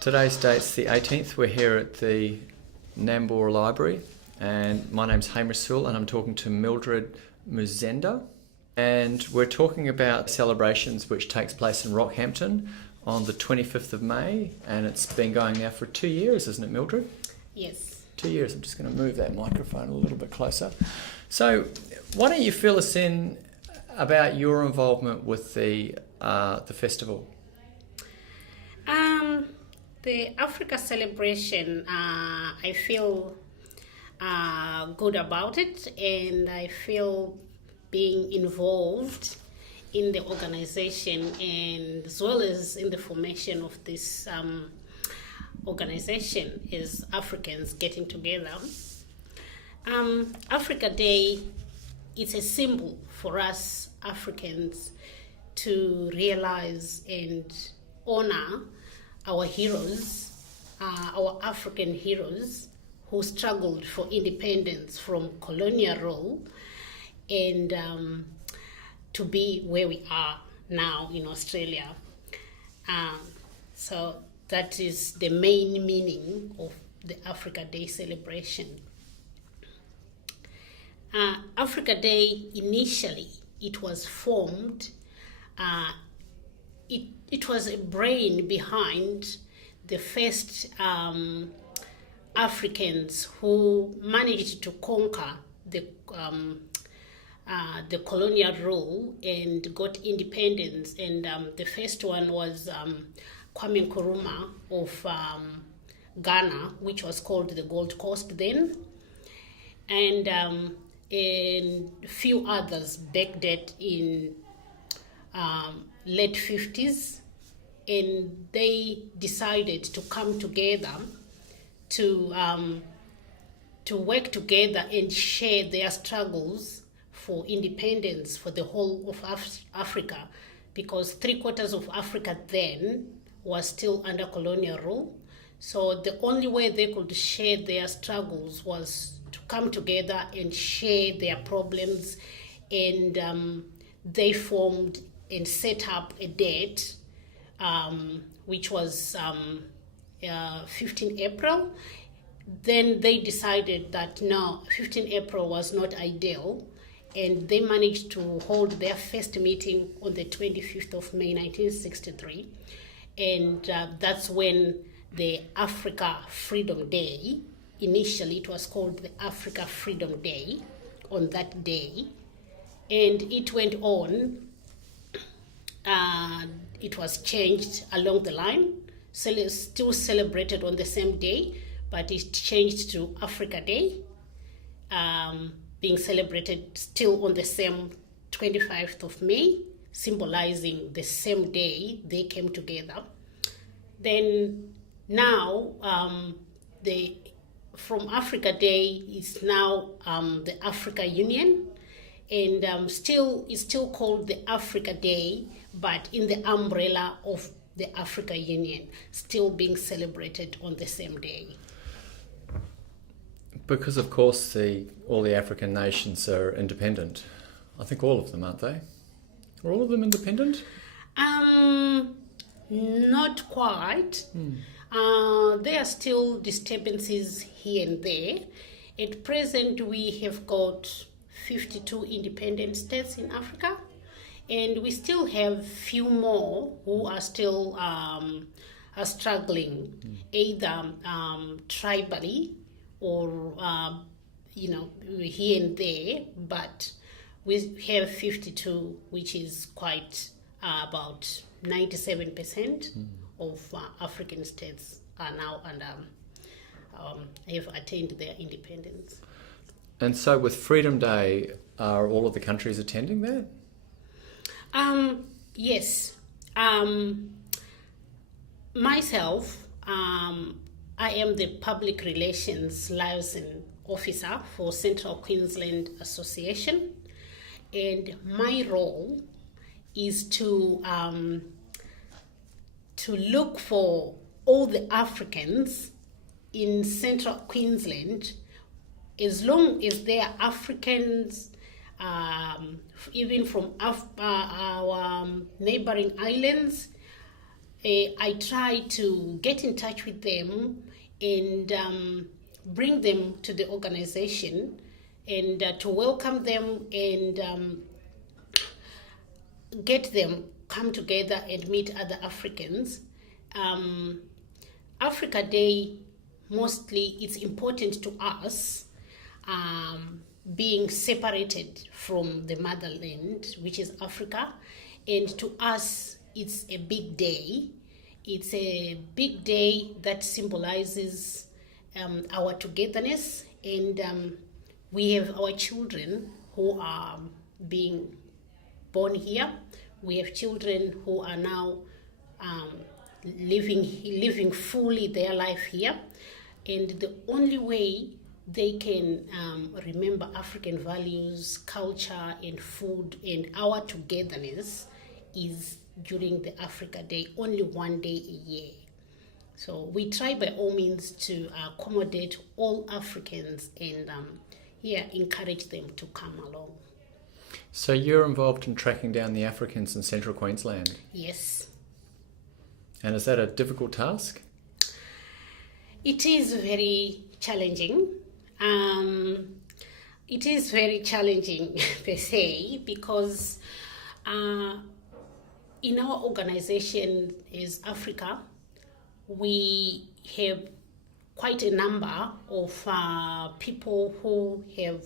Today's date's the 18th. We're here at the Nambour Library, and my name's Hamish Sewell, and I'm talking to Mildred Muzenda. And we're talking about celebrations which takes place in Rockhampton on the 25th of May, and it's been going now for 2 years, isn't it, Mildred? Yes. 2 years. I'm just going to move that microphone a little bit closer. So, why don't you fill us in about your involvement with the festival? The Africa celebration, I feel good about it, and I feel being involved in the organization and as well as in the formation of this organization as Africans getting together. Africa Day is a symbol for us Africans to realize and honor our heroes, our African heroes who struggled for independence from colonial rule and to be where we are now in Australia. So that is the main meaning of the Africa Day celebration. Africa Day, initially, it was formed, it was a brain behind the first Africans who managed to conquer the colonial rule and got independence. And the first one was Kwame Nkrumah of Ghana, which was called the Gold Coast then, and a few others back that in late 50s, and they decided to come together to work together and share their struggles for independence for the whole of Africa, because 3/4 of Africa then was still under colonial rule. So the only way they could share their struggles was to come together and share their problems, and they formed and set up a date, which was 15 April. Then they decided that no, 15 April was not ideal, and they managed to hold their first meeting on the 25th of May 1963, and that's when the Africa Freedom Day, initially it was called the Africa Freedom Day on that day, and it went on. It was changed along the line, still celebrated on the same day, but it changed to Africa Day, being celebrated still on the same 25th of May, symbolizing the same day they came together. Then now, from Africa Day is now the Africa Union, and it's still called the Africa Day, but in the umbrella of the Africa Union, still being celebrated on the same day. Because, of course, all the African nations are independent. I think all of them, aren't they? Are all of them independent? Not quite. There are still disturbances here and there. At present, we have got 52 independent states in Africa, and we still have few more who are still are struggling, either tribally or here and there. But we have 52, which is quite about 97% of African states are now have attained their independence. And so with Freedom Day, are all of the countries attending that? Yes. Myself, I am the Public Relations Liaison Officer for Central Queensland Association, and my role is to look for all the Africans in Central Queensland, as long as they are Africans, even from our neighboring islands, I try to get in touch with them and bring them to the organization and to welcome them and get them come together and meet other Africans. Africa Day, mostly it's important to us, being separated from the motherland, which is Africa, and to us it's a big day. It's a big day that symbolizes our togetherness, and we have our children who are being born here. We have children who are now living fully their life here, and the only way they can remember African values, culture, and food, and our togetherness is during the Africa Day, only one day a year. So we try by all means to accommodate all Africans and encourage them to come along. So you're involved in tracking down the Africans in Central Queensland? Yes. And is that a difficult task? It is very challenging. It is very challenging per se, because in our organization is Africa, we have quite a number of people who have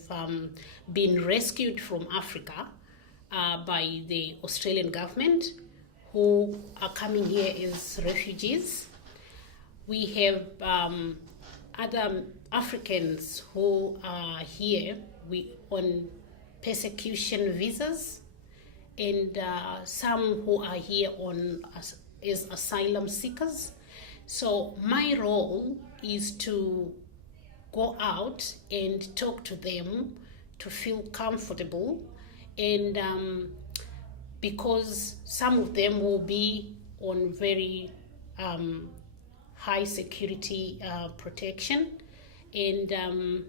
been rescued from Africa by the Australian government, who are coming here as refugees. We have other Africans who are here on persecution visas, and some who are here as asylum seekers. So my role is to go out and talk to them to feel comfortable, and because some of them will be on very high security protection, and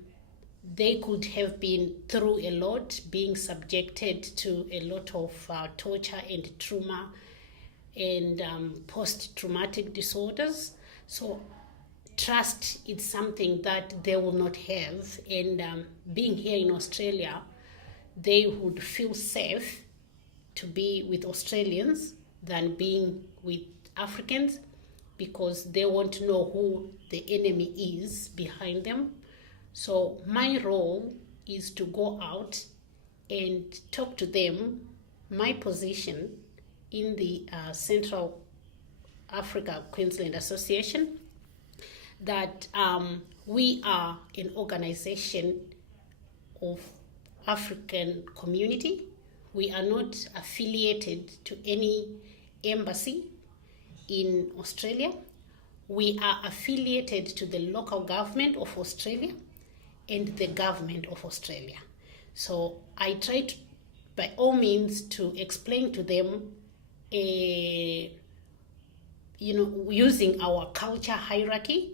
they could have been through a lot, being subjected to a lot of torture and trauma and post-traumatic disorders. So trust is something that they will not have, and being here in Australia, they would feel safe to be with Australians than being with Africans, because they won't know who the enemy is behind them. So my role is to go out and talk to them. My position in the Central African Queensland Association, that we are an organization of African community. We are not affiliated to any embassy in Australia. We are affiliated to the local government of Australia and the government of Australia. So I try to, by all means, to explain to them, using our culture hierarchy.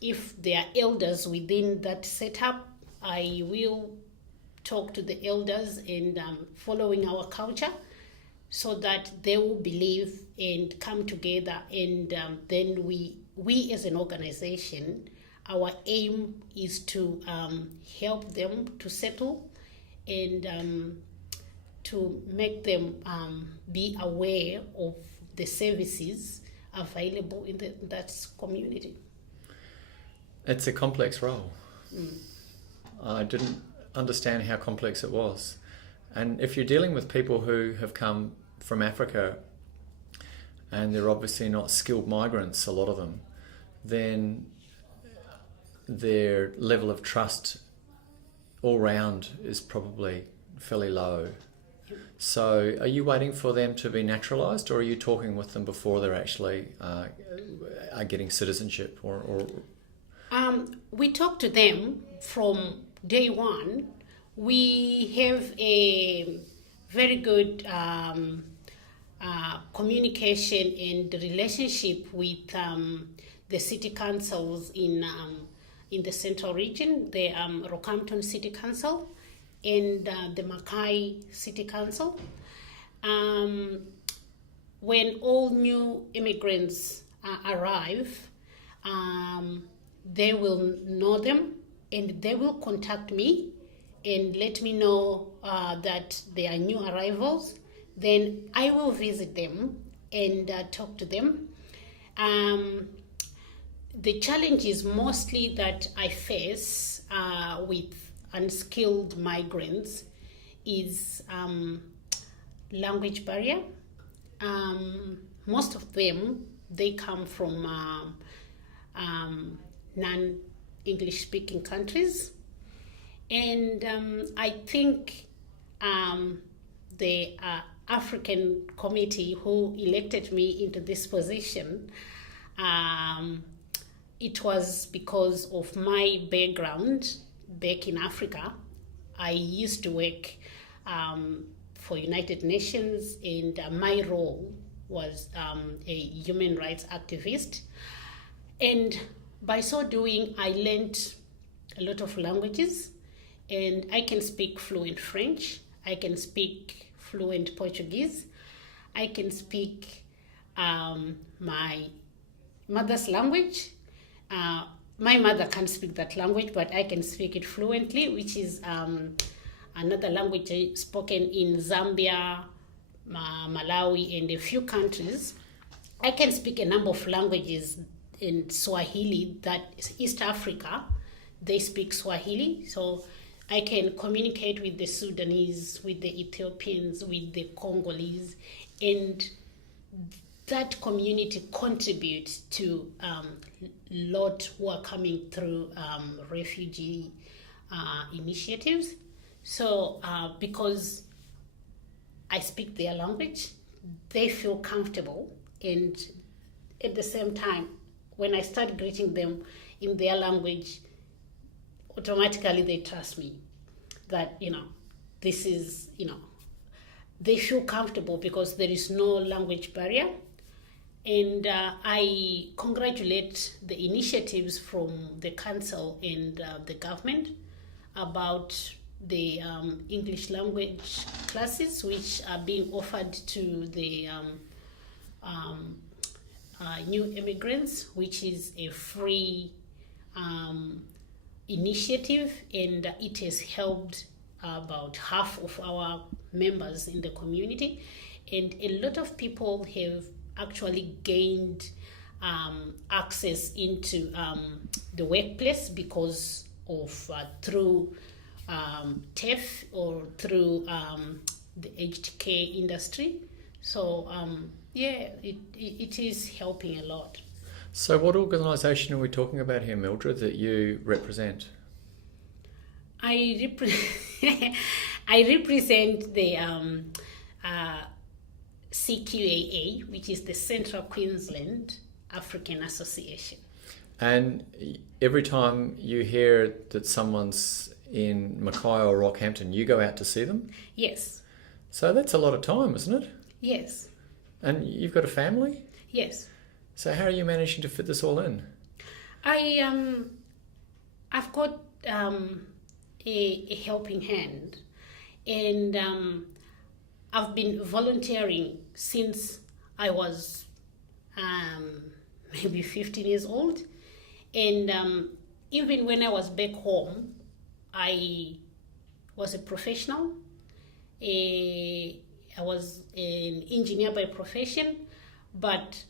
If there are elders within that setup, I will talk to the elders and following our culture, so that they will believe and come together, and then we as an organization, our aim is to help them to settle and to make them be aware of the services available in that community. It's a complex role. I didn't understand how complex it was. And if you're dealing with people who have come from Africa and they're obviously not skilled migrants, a lot of them, then their level of trust all round is probably fairly low. So are you waiting for them to be naturalised, or are you talking with them before they're actually are getting citizenship? Or we talk to them from day one. We have a very good communication and relationship with the city councils in the central region, the Rockhampton City Council and the Mackay City Council. when all new immigrants arrive, they will know them and they will contact me and let me know that they are new arrivals. Then I will visit them and talk to them. The challenge is mostly that I face with unskilled migrants is language barrier. Most of them, they come from non-English speaking countries. And I think the African committee who elected me into this position, it was because of my background back in Africa. I used to work for United Nations, and my role was a human rights activist. And by so doing, I learned a lot of languages, and I can speak fluent French, I can speak fluent Portuguese, I can speak my mother's language. My mother can't speak that language, but I can speak it fluently, which is another language spoken in Zambia, Malawi, and a few countries. I can speak a number of languages in Swahili, that East Africa, they speak Swahili. So I can communicate with the Sudanese, with the Ethiopians, with the Congolese, and that community contributes to a lot who are coming through refugee initiatives. So because I speak their language, they feel comfortable, and at the same time, when I start greeting them in their language, automatically they trust me that, this is, they feel comfortable because there is no language barrier. And I congratulate the initiatives from the council and the government about the English language classes, which are being offered to the new immigrants, which is a free initiative, and it has helped about half of our members in the community. And a lot of people have actually gained access into the workplace because of through TEF or through the aged care industry. So it is helping a lot. So what organisation are we talking about here, Mildred, that you represent? I represent the CQAA, which is the Central Queensland African Association. And every time you hear that someone's in Mackay or Rockhampton, you go out to see them? Yes. So that's a lot of time, isn't it? Yes. And you've got a family? Yes. So how are you managing to fit this all in? I've got a helping hand, and I've been volunteering since I was maybe 15 years old, and even when I was back home, I was a professional. I was an engineer by profession, but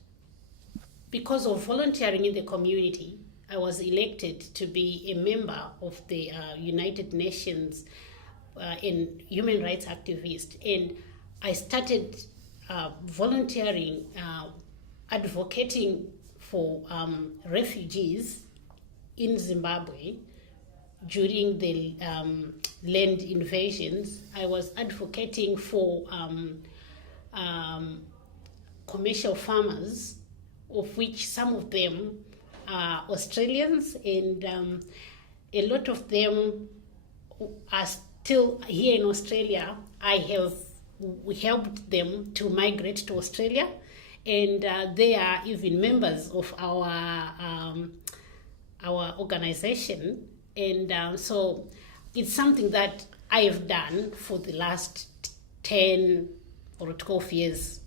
because of volunteering in the community, I was elected to be a member of the United Nations in human rights activist, and I started volunteering, advocating for refugees in Zimbabwe during the land invasions. I was advocating for commercial farmers, of which some of them are Australians, and a lot of them are still here in Australia. We helped them to migrate to Australia, and they are even members of our organization. And so it's something that I have done for the last 10 or 12 years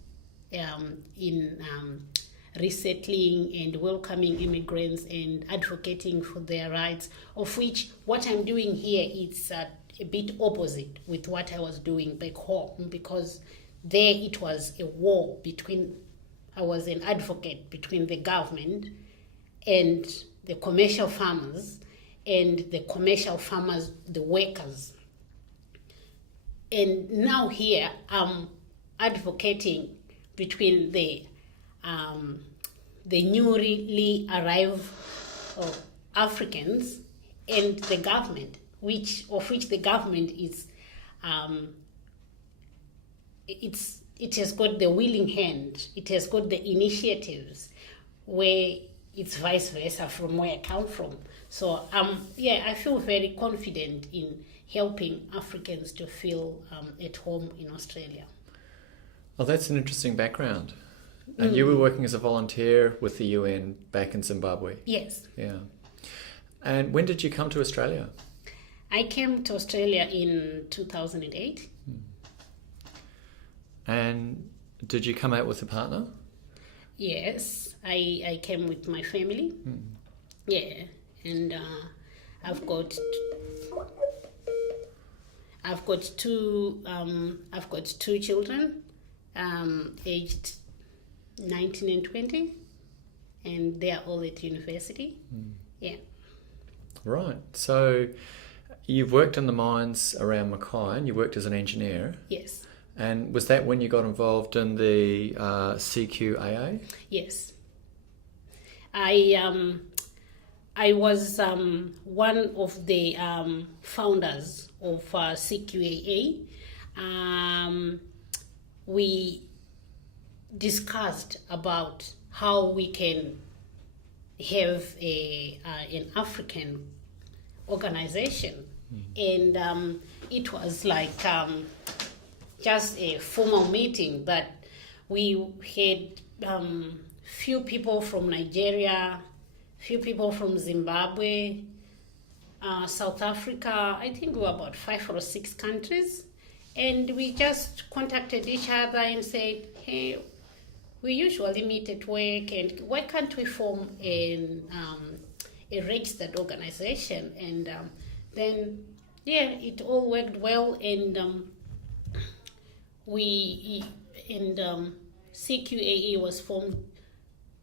in resettling and welcoming immigrants and advocating for their rights, of which what I'm doing here is a bit opposite with what I was doing back home, because there it was a war I was an advocate between the government and the commercial farmers, and the commercial farmers, the workers. And now here I'm advocating between the newly arrived Africans and the government, of which the government is it has got the willing hand, it has got the initiatives, where it's vice versa from where I come from. So I feel very confident in helping Africans to feel at home in Australia. Oh, that's an interesting background. And you were working as a volunteer with the UN back in Zimbabwe? Yes. Yeah. And when did you come to Australia? I came to Australia in 2008. And did you come out with a partner? Yes, I came with my family. Yeah, and I've got two children, aged 19 and 20, and they are all at university. Yeah. Right. So you've worked in the mines around Mackay, and you worked as an engineer. Yes. And was that when you got involved in the CQAA? Yes. I was one of the founders of CQAA. We discussed about how we can have an African organization, and it was like just a formal meeting that we had few people from Nigeria, few people from Zimbabwe, South Africa. I think we were about 5 or 6 countries, and we just contacted each other and said, hey, we usually meet at work, and why can't we form a registered organization? And then it all worked well, and CQAE was formed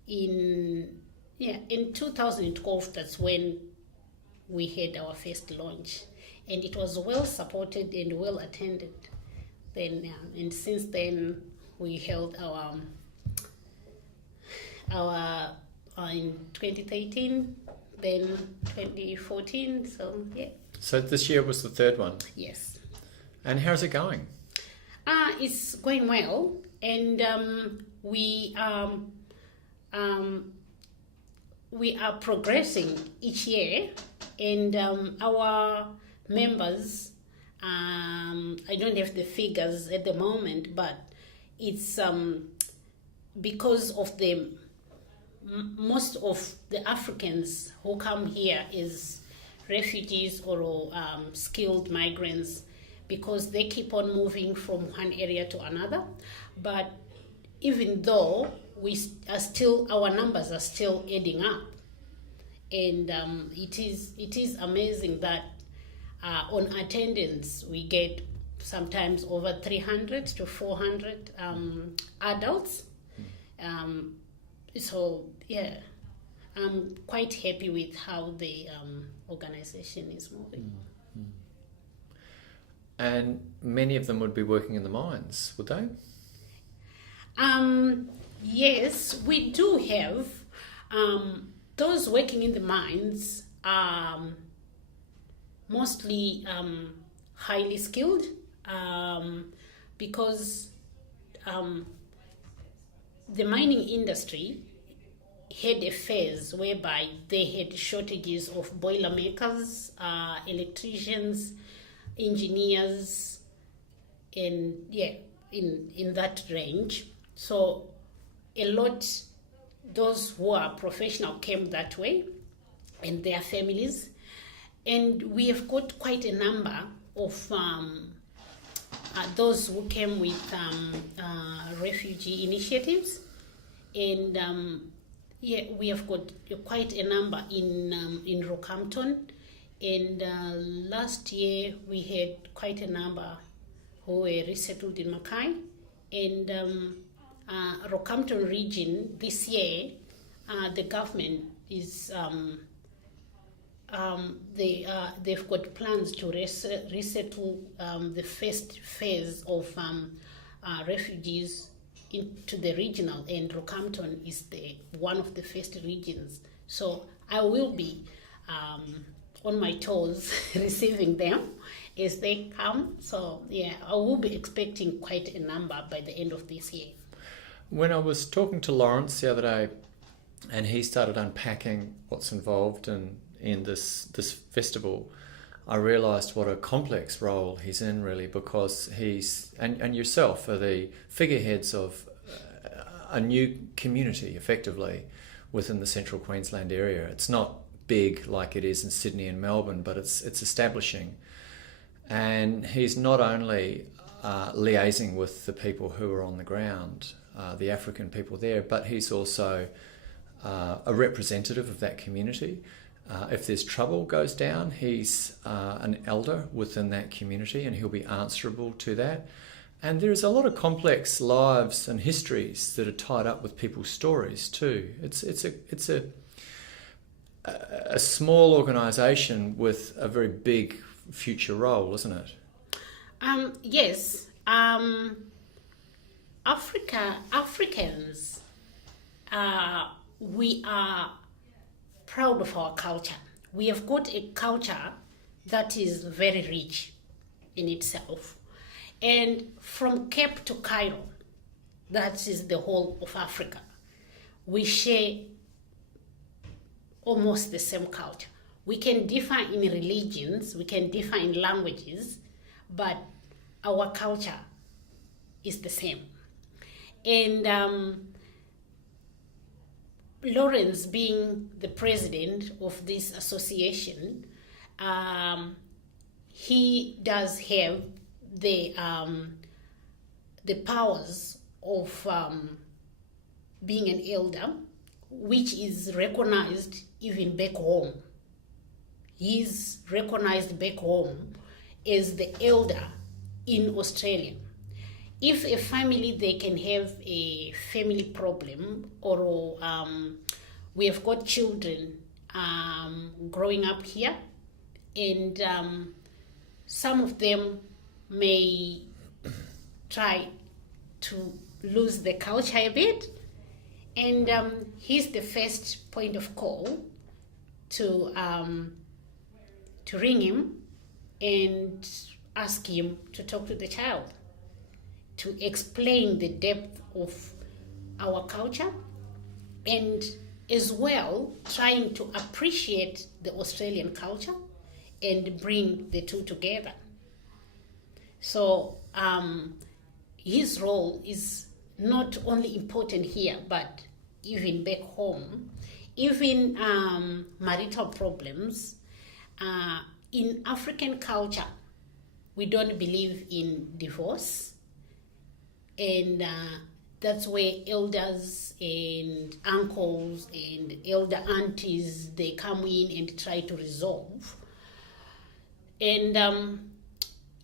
in 2012. That's when we had our first launch, and it was well supported and well attended. Then and since then we held our in 2013, then 2014. So yeah. So this year was the 3rd one. Yes. And how's it going? It's going well, and we are progressing each year, and our members, I don't have the figures at the moment, but it's because of most of the Africans who come here is refugees or skilled migrants, because they keep on moving from one area to another. But even though our numbers are still adding up, and it is amazing that on attendance we get sometimes over 300 to 400 adults. So yeah, I'm quite happy with how the organization is moving. And many of them would be working in the mines, would they? Yes, we do have those working in the mines are mostly highly skilled, because the mining industry had a phase whereby they had shortages of boiler makers, electricians, engineers, and in that range. So a lot, those who are professional came that way, and their families, and we have got quite a number of those who came with refugee initiatives, and we have got quite a number in Rockhampton, and last year we had quite a number who were resettled in Mackay, and Rockhampton region this year, the government is they've got plans to resettle the first phase of refugees into the regional, and Rockhampton is one of the first regions. So I will be on my toes receiving them as they come. So yeah, I will be expecting quite a number by the end of this year. When I was talking to Lawrence the other day, and he started unpacking what's involved in this festival, I realised what a complex role he's in, really, because he's and yourself are the figureheads of a new community, effectively, within the Central Queensland area. It's not big like it is in Sydney and Melbourne, but it's establishing. And he's not only liaising with the people who are on the ground, the African people there, but he's also a representative of that community. If there's trouble goes down, he's an elder within that community, and he'll be answerable to that. And there's a lot of complex lives and histories that are tied up with people's stories too. It's a small organisation with a very big future role, isn't it? Yes. Africans, we are proud of our culture. We have got a culture that is very rich in itself. And from Cape to Cairo, that is the whole of Africa, we share almost the same culture. We can differ in religions, we can differ in languages, but our culture is the same. And Lawrence, being the president of this association, he does have the powers of being an elder, which is recognized even back home. He's recognized back home as the elder in Australia. If a family, they can have a family problem, or we have got children growing up here, and some of them may try to lose the culture a bit, and he's the first point of call to ring him and ask him to talk to the child, to explain the depth of our culture, and as well trying to appreciate the Australian culture and bring the two together. So his role is not only important here, but even back home. Even marital problems. In African culture, we don't believe in divorce. And that's where elders and uncles and elder aunties, they come in and try to resolve. And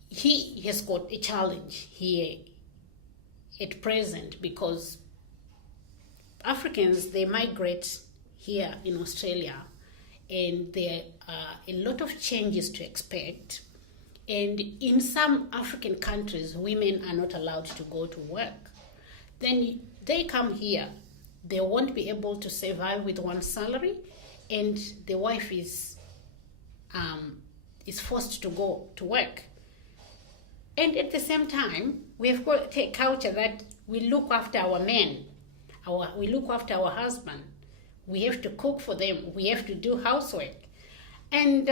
he has got a challenge here at present, because Africans, they migrate here in Australia, and there are a lot of changes to expect. And in some African countries, women are not allowed to go to work. Then they come here, they won't be able to survive with one salary, and the wife is forced to go to work. And at the same time, we've got a culture that we look after our men, we look after our husband. We have to cook for them. We have to do housework. And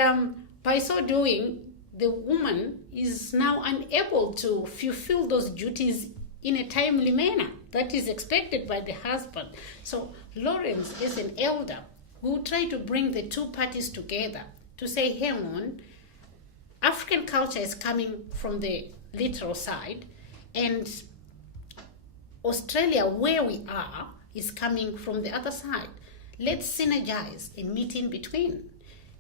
by so doing, the woman is now unable to fulfill those duties in a timely manner that is expected by the husband. So Lawrence, as an elder, will try to bring the two parties together to say, hang on, African culture is coming from the literal side, and Australia, where we are, is coming from the other side. Let's synergize and meet in between.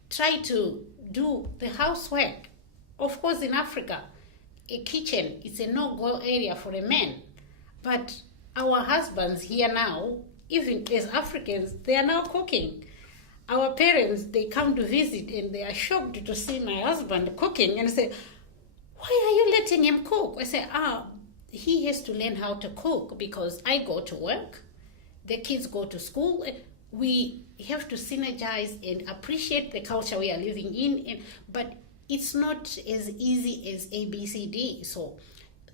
Try to do the housework. Of course, in Africa, a kitchen is a no-go area for a man. But our husbands here now, even as Africans, they are now cooking. Our parents, they come to visit and they are shocked to see my husband cooking and say, why are you letting him cook? I say, he has to learn how to cook because I go to work, the kids go to school. We have to synergize and appreciate the culture we are living in. But it's not as easy as ABCD. So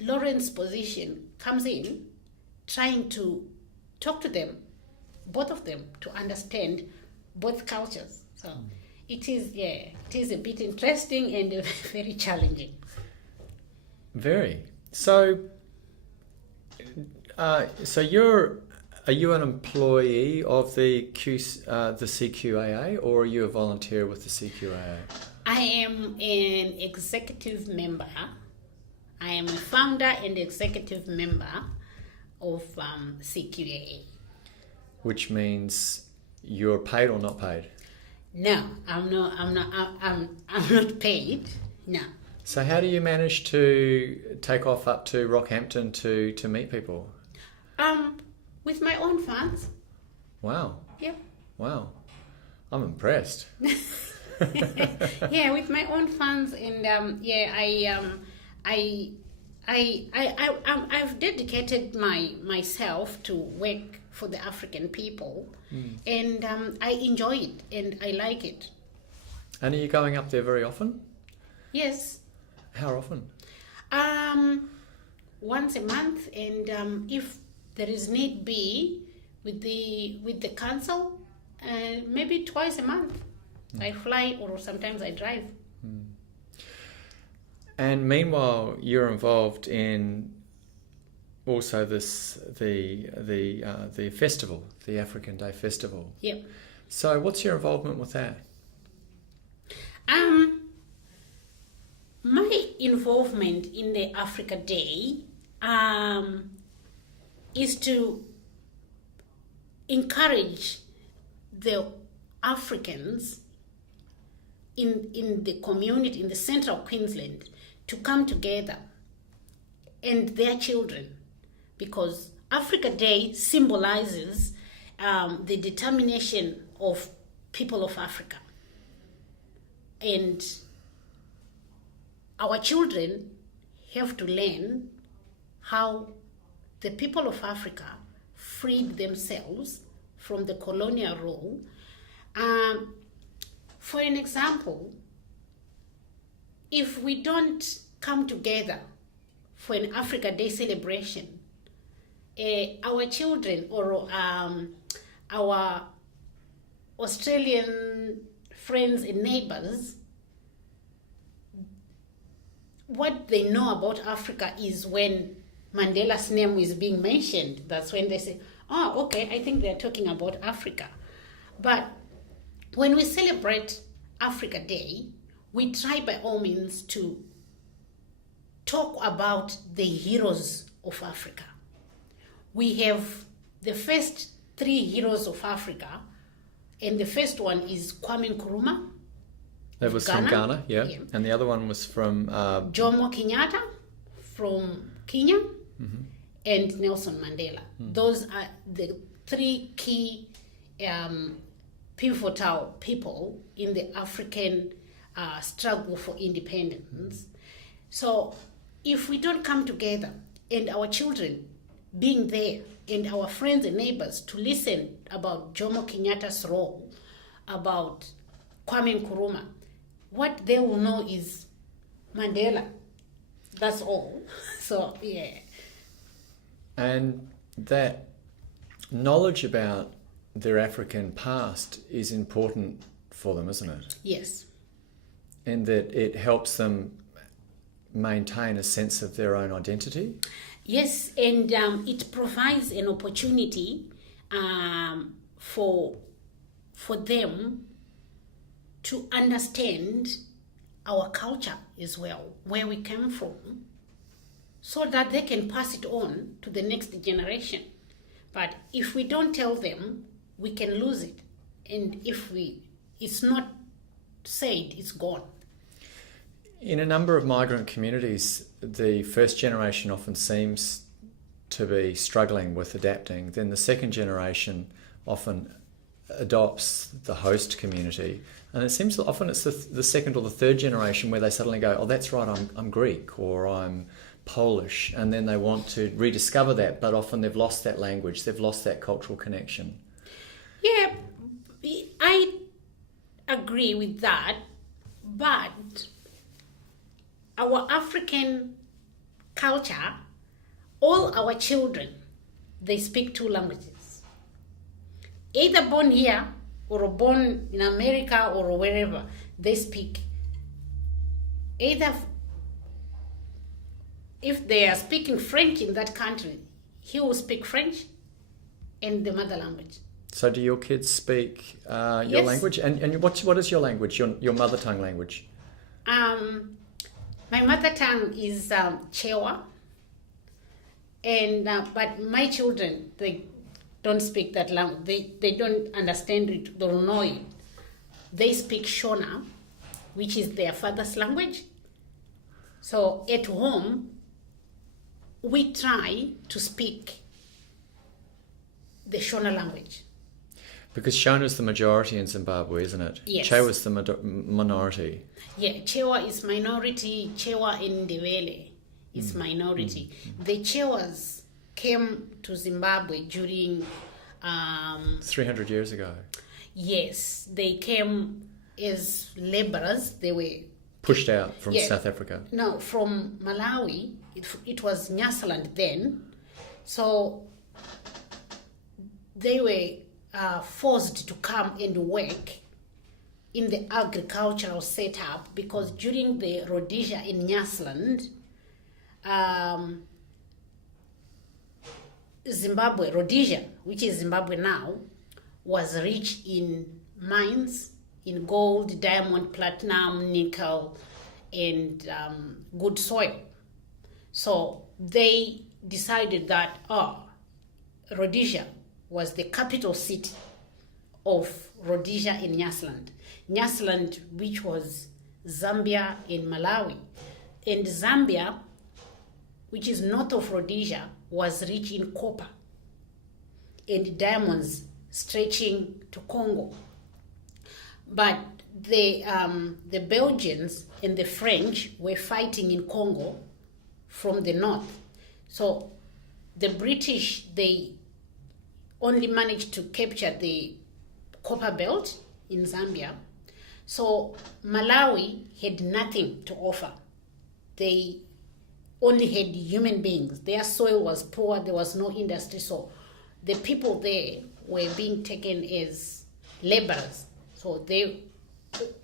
Lauren's position comes in trying to talk to them, both of them, to understand both cultures. So it is a bit interesting and very challenging. Very. So, are you an employee of the CQAA, or are you a volunteer with the CQAA? I am an executive member. I am a founder and executive member of CQAA. Which means you're paid or not paid? No, I'm not paid. No. So how do you manage to take off up to Rockhampton to meet people? With my own funds. Wow. Yeah. Wow. I'm impressed. Yeah, with my own funds, and I've dedicated myself to work for the African people, and I enjoy it and I like it. And are you going up there very often? Yes. How often? Once a month, and if there is need be with the council, maybe twice a month. I fly or sometimes I drive. And meanwhile, you're involved in also the festival, the African Day Festival. Yep. So what's your involvement with that? My involvement in the Africa Day is to encourage the Africans in the community, in the Central Queensland, to come together, and their children, because Africa Day symbolizes the determination of people of Africa. And our children have to learn how the people of Africa freed themselves from the colonial rule. For an example, if we don't come together for an Africa Day celebration, our children or our Australian friends and neighbors, what they know about Africa is when Mandela's name is being mentioned. That's when they say, oh, okay, I think they're talking about Africa. But when we celebrate Africa Day, we try by all means to talk about the heroes of Africa. We have the first 3 heroes of Africa, and the first one is Kwame Nkrumah. That was Ghana. from Ghana, yeah. And the other one was from... Jomo Kenyatta from Kenya, and Nelson Mandela. Those are the 3 key pivotal people in the African struggle for independence. So if we don't come together, and our children being there, and our friends and neighbors to listen about Jomo Kenyatta's role, about Kwame Nkrumah, what they will know is Mandela. That's all. So, yeah. And that knowledge about their African past is important for them, isn't it? Yes. And that it helps them maintain a sense of their own identity? Yes, and it provides an opportunity for them to understand our culture as well, where we came from, so that they can pass it on to the next generation. But if we don't tell them, we can lose it. And if it's not said, it's gone. In a number of migrant communities, the first generation often seems to be struggling with adapting. Then the second generation often adopts the host community. And it seems often it's the second or the third generation where they suddenly go, oh, that's right, I'm Greek or I'm Polish. And then they want to rediscover that, but often they've lost that language, they've lost that cultural connection. Yeah, I agree with that. But our African culture, all our children, they speak two languages. Either born here or born in America or wherever, they speak. Either if they are speaking French in that country, he will speak French and the mother language. So do your kids speak your Yes. language? And what is your language, your mother tongue language? My mother tongue is Chewa, and but my children, they don't speak that language. They don't understand it, they don't know it. They speak Shona, which is their father's language. So at home, we try to speak the Shona language. Because Shona is the majority in Zimbabwe, isn't it? Yes. Chewa is the minority. Yeah, Chewa is minority. Chewa in Ndebele is minority. The Chewas came to Zimbabwe during 300 years ago. Yes, they came as laborers. They were Pushed out from Yeah. South Africa. no from Malawi. It was Nyasaland then, so they were forced to come and work in the agricultural setup because during the Rhodesia in Nyasaland, Zimbabwe, Rhodesia, which is Zimbabwe now, was rich in mines, in gold, diamond, platinum, nickel, and good soil. So they decided that Rhodesia was the capital city of Rhodesia in Nyasaland. Nyasaland, which was Zambia and Malawi. And Zambia, which is north of Rhodesia, was rich in copper and diamonds stretching to Congo. But the Belgians and the French were fighting in Congo from the north. So the British, they only managed to capture the copper belt in Zambia. So Malawi had nothing to offer. They only had human beings. Their soil was poor, there was no industry, so the people there were being taken as laborers. So they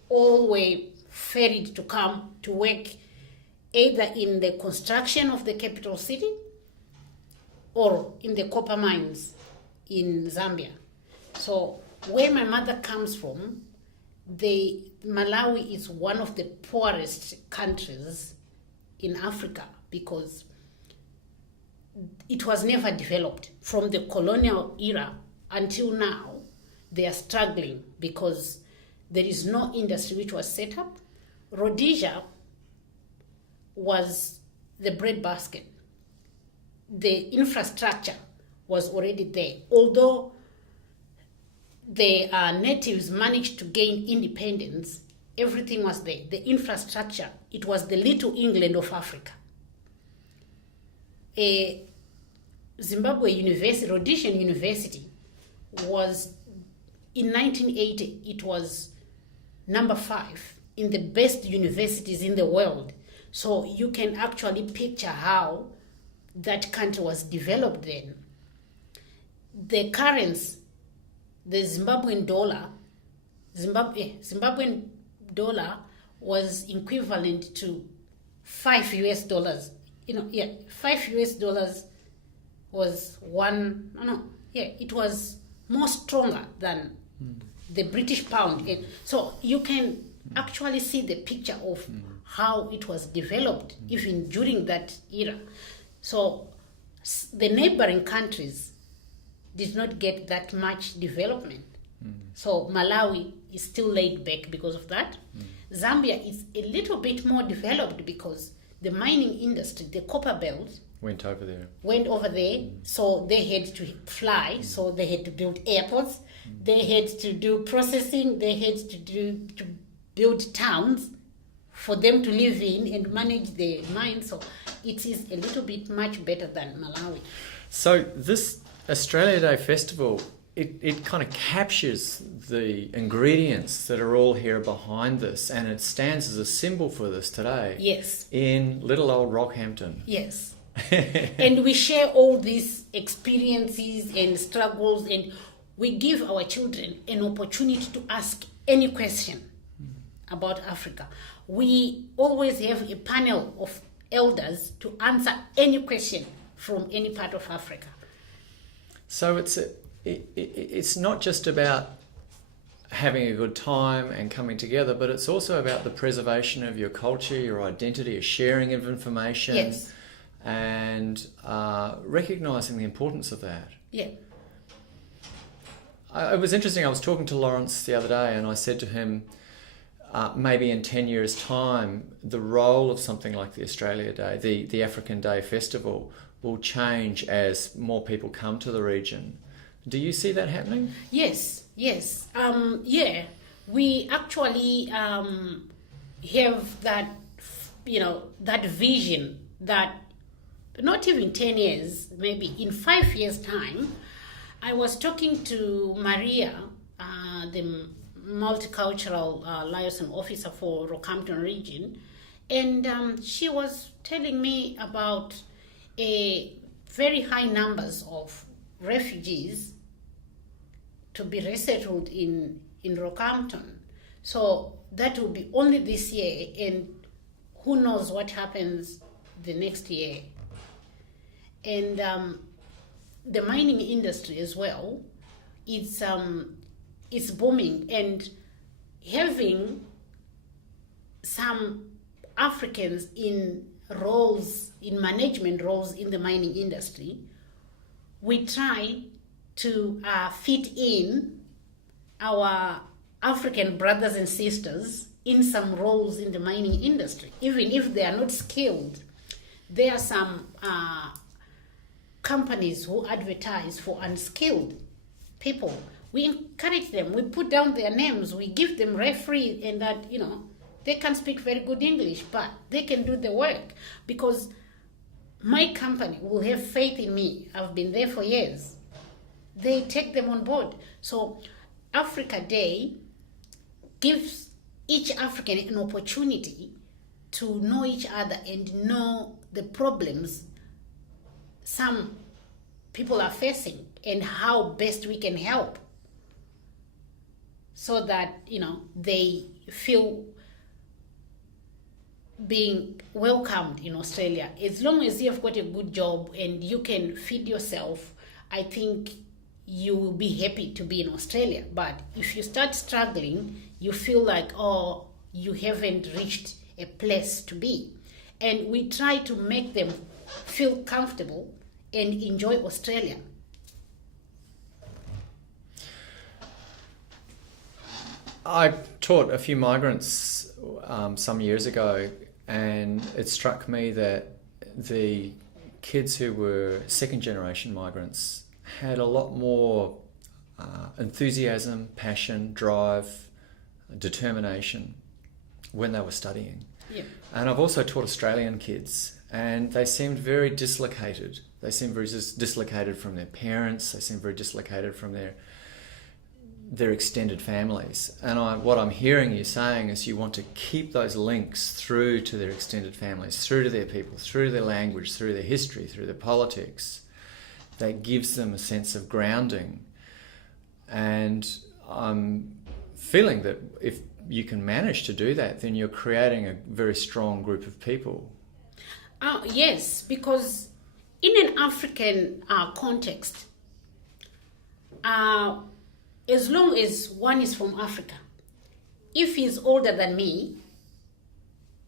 all were ferried to come to work either in the construction of the capital city or in the copper mines in Zambia. So where my mother comes from, Malawi is one of the poorest countries in Africa because it was never developed. From the colonial era until now, they are struggling because there is no industry which was set up. Rhodesia was the breadbasket. The infrastructure was already there. Although the natives managed to gain independence, everything was there. The infrastructure, it was the Little England of Africa. Zimbabwe University, Rhodesian University, was in 1980, it was number 5 in the best universities in the world. So you can actually picture how that country was developed then. The currency, the Zimbabwean dollar was equivalent to $5 US. $5 US was it was more stronger than the British pound. And so you can actually see the picture of how it was developed even during that era. So the neighboring countries did not get that much development. So Malawi is still laid back because of that. Zambia is a little bit more developed because the mining industry, the copper belt, Went over there. So they had to fly, so they had to build airports, they had to do processing, they had to build towns for them to live in and manage the mine. So it is a little bit much better than Malawi. So this Australia Day Festival, it kind of captures the ingredients that are all here behind this, and it stands as a symbol for this today. Yes. In little old Rockhampton. Yes. And we share all these experiences and struggles, and we give our children an opportunity to ask any question about Africa. We always have a panel of elders to answer any question from any part of Africa. So it's not just about having a good time and coming together, but it's also about the preservation of your culture, your identity, a sharing of information. Yes. And recognising the importance of that. Yeah. It was interesting. I was talking to Lawrence the other day, and I said to him, maybe in 10 years' time, the role of something like the Australia Day, the African Day Festival, will change as more people come to the region. Do you see that happening? Yes. Yeah. We actually have that, that vision that not even 10 years, maybe in 5 years' time. I was talking to Maria, the multicultural liaison officer for Rockhampton region, and she was telling me about a very high numbers of refugees to be resettled in Rockhampton. So that will be only this year, and who knows what happens the next year. And the mining industry as well, it's booming, and having some Africans in management roles in the mining industry, we try to fit in our African brothers and sisters in some roles in the mining industry, even if they are not skilled. There are some companies who advertise for unskilled people. We encourage them, we put down their names, we give them referee, and that, they can speak very good English, but they can do the work, because my company will have faith in me. I've been there for years. They take them on board. So Africa Day gives each African an opportunity to know each other and know the problems some people are facing and how best we can help, so that they feel being welcomed in Australia. As long as you've got a good job and you can feed yourself, I think you will be happy to be in Australia. But if you start struggling, you feel like, you haven't reached a place to be. And we try to make them feel comfortable and enjoy Australia. I taught a few migrants some years ago, and it struck me that the kids who were second generation migrants had a lot more enthusiasm, passion, drive, determination when they were studying. Yeah. And I've also taught Australian kids, and they seemed very dislocated. They seemed very dislocated from their parents. They seemed very dislocated from their extended families. And what I'm hearing you saying is you want to keep those links through to their extended families, through to their people, through their language, through their history, through their politics. That gives them a sense of grounding. And I'm feeling that if you can manage to do that, then you're creating a very strong group of people. Yes, because in an African context, as long as one is from Africa, if he's older than me,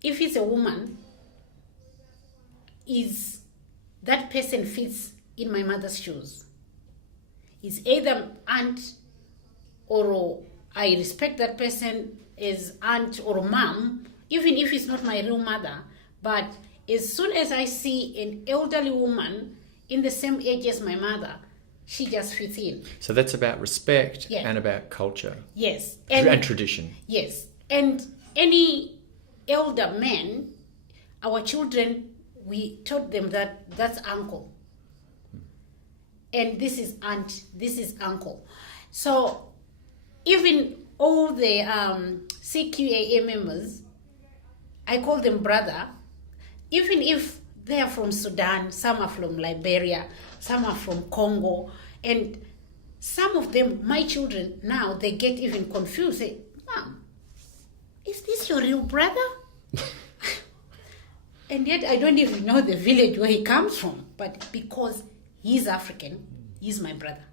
if it's a woman, is that person fits in my mother's shoes. Is either aunt or I respect that person as aunt or mom, even if it's not my real mother. But as soon as I see an elderly woman in the same age as my mother, she just fits in. So that's about respect Yeah. and about culture. Yes. And tradition. Yes. And any elder man, our children, we taught them that that's uncle. And this is aunt, this is uncle. So even all the CQAA members, I call them brother, even if they are from Sudan, some are from Liberia, some are from Congo, and some of them, my children now, they get even confused, say, Mom, is this your real brother? And yet I don't even know the village where he comes from, but because he's African, he's my brother.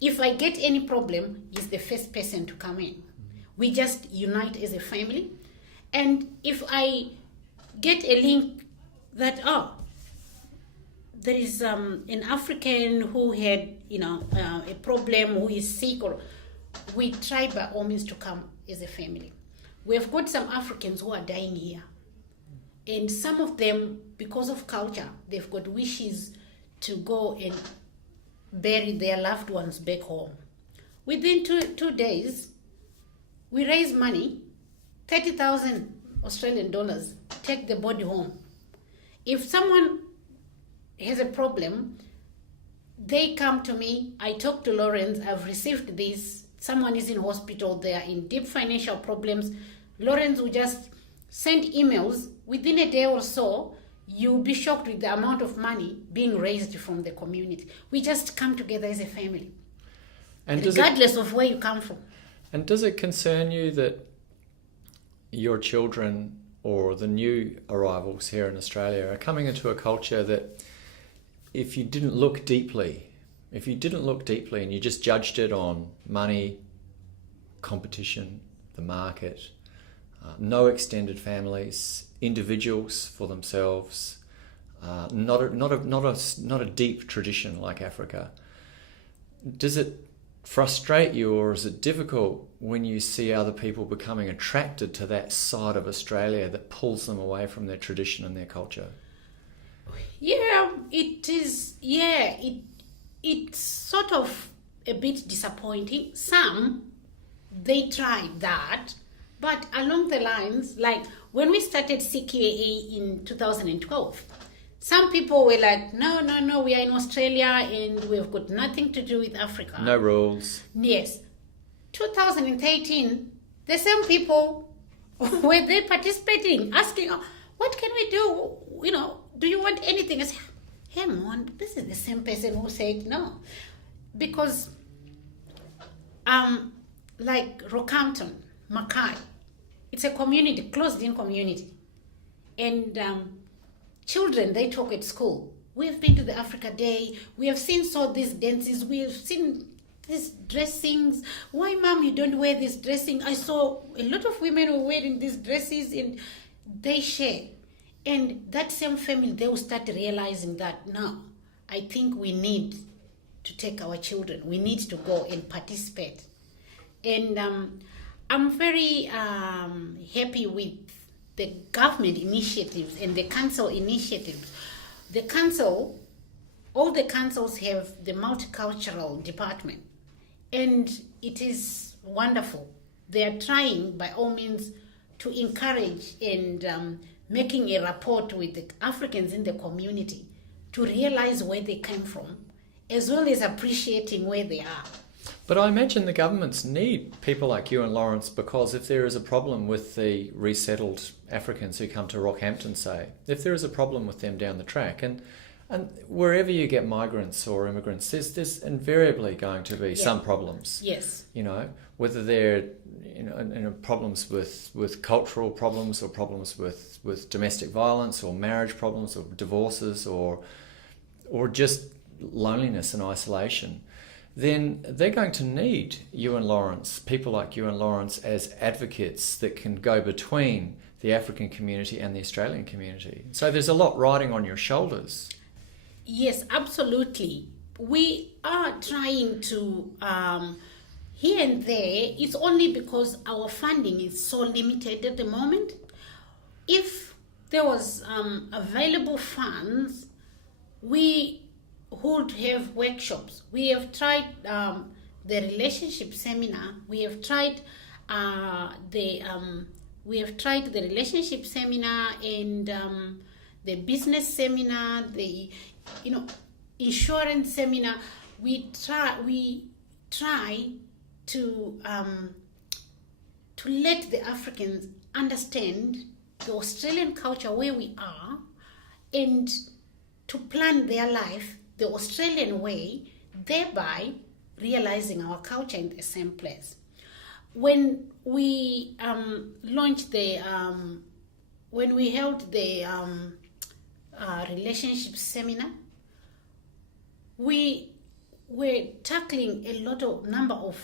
If I get any problem, he's the first person to come in. We just unite as a family. And if I get a link that, there is an African who had, a problem, who is sick, or we try by all means to come as a family. We have got some Africans who are dying here. And some of them, because of culture, they've got wishes to go and bury their loved ones back home. Within two days, we raise money, 30,000 Australian dollars, take the body home. If someone has a problem, they come to me, I talk to Lawrence, I've received this, someone is in hospital, they are in deep financial problems. Lawrence will just send emails. Within a day or so, you'll be shocked with the amount of money being raised from the community. We just come together as a family, and regardless of where you come from. And does it concern you that your children or the new arrivals here in Australia are coming into a culture that if you didn't look deeply and you just judged it on money, competition, the market, no extended families, individuals for themselves, not a deep tradition like Africa. Does it frustrate you, or is it difficult when you see other people becoming attracted to that side of Australia that pulls them away from their tradition and their culture? Yeah, it is. Yeah, it's sort of a bit disappointing. Some, they tried that, but along the lines, like when we started CQAA in 2012, some people were like, no, we are in Australia and we've got nothing to do with Africa. No rules. Yes. 2013, the same people were there participating, asking, what can we do? Do you want anything? I said, hey, Mon, this is the same person who said no. Because, like Rockhampton, Mackay, it's a community, closed-in community. And children, they talk at school. We have been to the Africa Day. We have seen these dances. We have seen these dressings. Why, Mom, you don't wear this dressing? I saw a lot of women were wearing these dresses, and they share. And that same family, they will start realizing that, no, I think we need to take our children. We need to go and participate. And I'm very happy with the government initiatives and the council initiatives. The council, all the councils have the multicultural department, and it is wonderful. They are trying by all means to encourage and making a rapport with the Africans in the community to realize where they came from, as well as appreciating where they are. But I imagine the governments need people like you and Lawrence, because if there is a problem with the resettled Africans who come to Rockhampton, say, if there is a problem with them down the track, and wherever you get migrants or immigrants, there's invariably going to be some problems. Yes. Whether they're problems with cultural problems, or problems with domestic violence, or marriage problems, or divorces, or just loneliness and isolation, then they're going to need you and Lawrence, people like you and Lawrence, as advocates that can go between the African community and the Australian community. So there's a lot riding on your shoulders. Yes, absolutely. We are trying to, here and there, it's only because our funding is so limited at the moment. If there was available funds, we would have workshops. We have tried the relationship seminar. We have tried the relationship seminar and the business seminar, the insurance seminar. We try to let the Africans understand the Australian culture where we are, and to plan their life the Australian way, thereby realizing our culture in the same place. When we launched when we held the relationship seminar, we were tackling a number of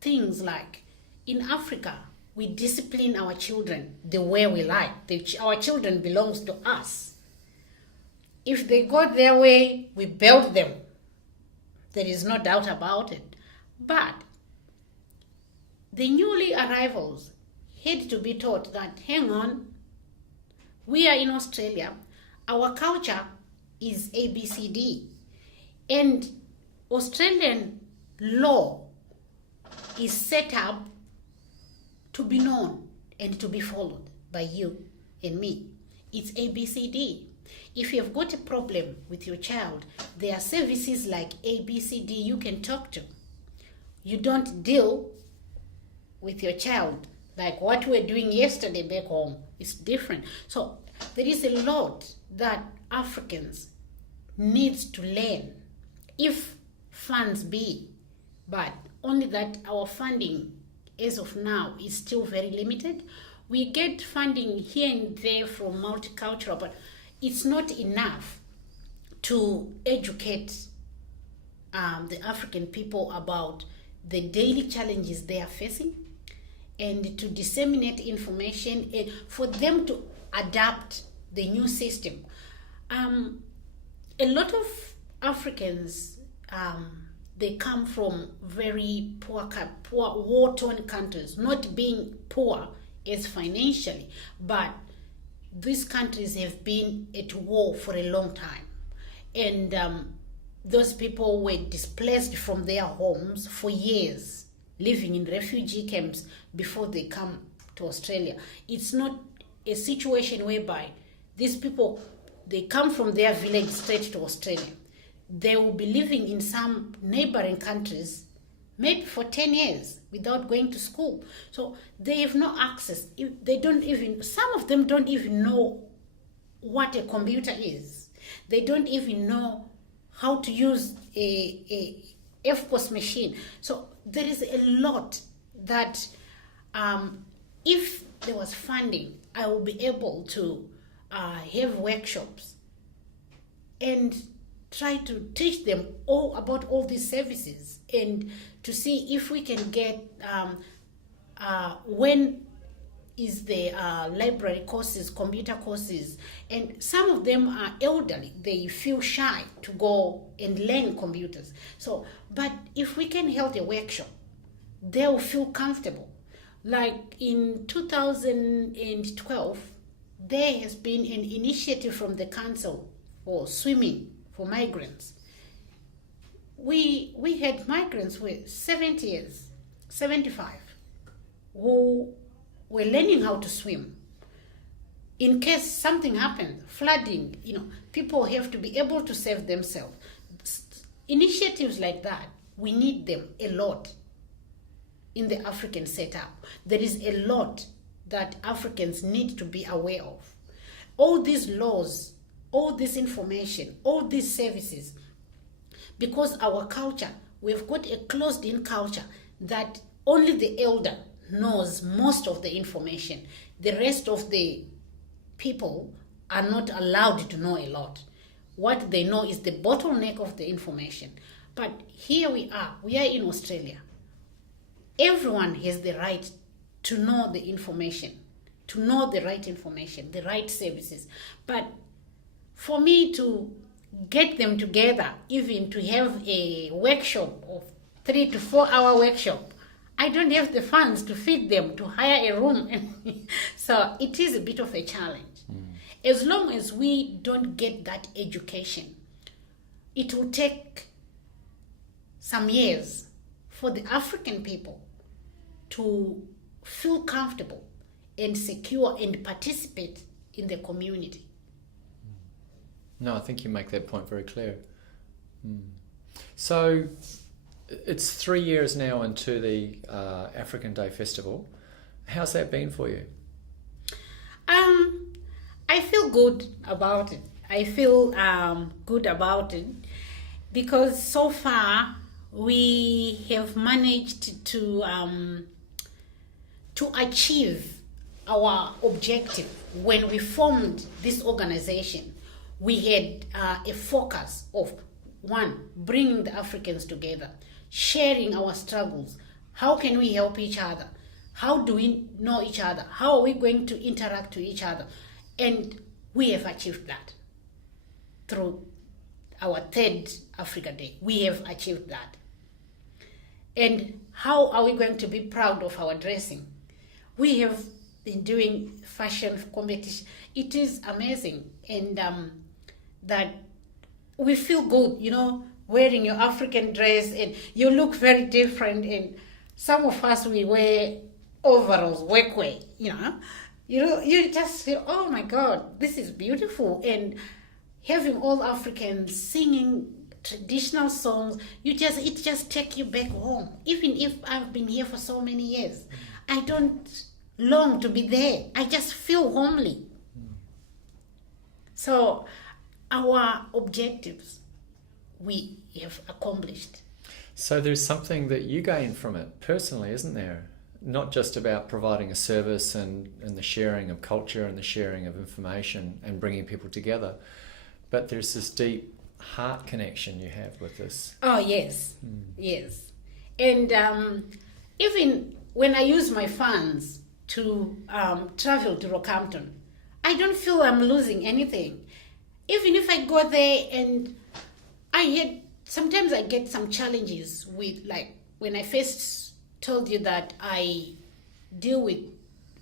things like, in Africa, we discipline our children the way we like. Our children belongs to us. If they go their way, we build them. There is no doubt about it. But the newly arrivals had to be taught that, hang on, we are in Australia, our culture is ABCD, and Australian law is set up to be known and to be followed by you and me. It's ABCD. If you've got a problem with your child, there are services like ABCD you can talk to. You don't deal with your child like what we're doing yesterday back home. It's different. So there is a lot that Africans needs to learn if funds be, but only that our funding as of now is still very limited. We get funding here and there from multicultural, but it's not enough to educate the African people about the daily challenges they are facing, and to disseminate information and for them to adapt the new system. A lot of Africans, they come from very poor war-torn countries, not being poor as financially, but these countries have been at war for a long time. And those people were displaced from their homes for years, living in refugee camps before they come to Australia. It's not a situation whereby these people, they come from their village straight to Australia. They will be living in some neighboring countries maybe for 10 years without going to school. So they have no access. Some of them don't even know what a computer is. They don't even know how to use a FPOS machine. So there is a lot that if there was funding, I will be able to have workshops and try to teach them all about all these services, and to see if we can get when is the library courses, computer courses, and some of them are elderly. They feel shy to go and learn computers. So, but if we can hold a workshop, they will feel comfortable. Like in 2012, there has been an initiative from the council for swimming for migrants. We had migrants with 70 years, 75, who were learning how to swim. In case something happened, flooding, people have to be able to save themselves. Initiatives like that, we need them a lot in the African setup. There is a lot that Africans need to be aware of. All these laws, all this information, all these services, because our culture, we've got a closed-in culture that only the elder knows most of the information. The rest of the people are not allowed to know a lot. What they know is the bottleneck of the information. But here we are in Australia. Everyone has the right to know the information, to know the right information, the right services. But for me to get them together, even to have a workshop of 3 to 4 hour workshop, I don't have the funds to feed them, to hire a room. So it is a bit of a challenge. As long as we don't get that education, it will take some years for the African people to feel comfortable and secure and participate in the community. No, I think you make that point very clear. So it's 3 years now into the African Day Festival. How's that been for you? I feel good about it. I feel good about it because so far we have managed to achieve our objective. When we formed this organization, we had a focus of, one, bringing the Africans together, sharing our struggles. How can we help each other? How do we know each other? How are we going to interact with each other? And we have achieved that through our third Africa Day. We have achieved that. And how are we going to be proud of our dressing? We have been doing fashion competition. It is amazing. And that we feel good, wearing your African dress, and you look very different. And some of us, we wear overalls, workwear, you just feel, oh my God, this is beautiful. And having all Africans singing traditional songs, it just take you back home. Even if I've been here for so many years, I don't long to be there. I just feel homely. So our objectives, we have accomplished. So there's something that you gain from it personally, isn't there? Not just about providing a service and the sharing of culture and the sharing of information and bringing people together, but there's this deep heart connection you have with this. Oh, yes. Yes. And even when I use my funds to travel to Rockhampton, I don't feel I'm losing anything. Even if I go there, and sometimes I get some challenges with, like, when I first told you that I deal with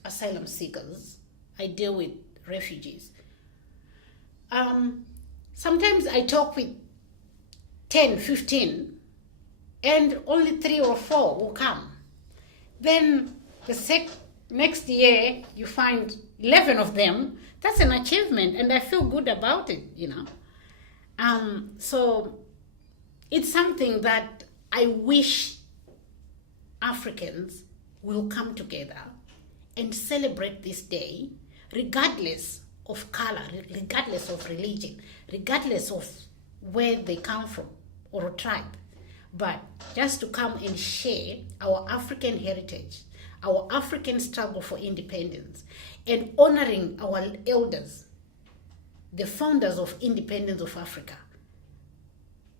asylum seekers, I deal with refugees. Sometimes I talk with 10, 15, and only 3 or 4 will come. Then the next year, you find 11 of them. That's an achievement, and I feel good about it, So it's something that I wish Africans will come together and celebrate this day, regardless of color, regardless of religion, regardless of where they come from or a tribe, but just to come and share our African heritage, our African struggle for independence, and honoring our elders, the founders of independence of Africa.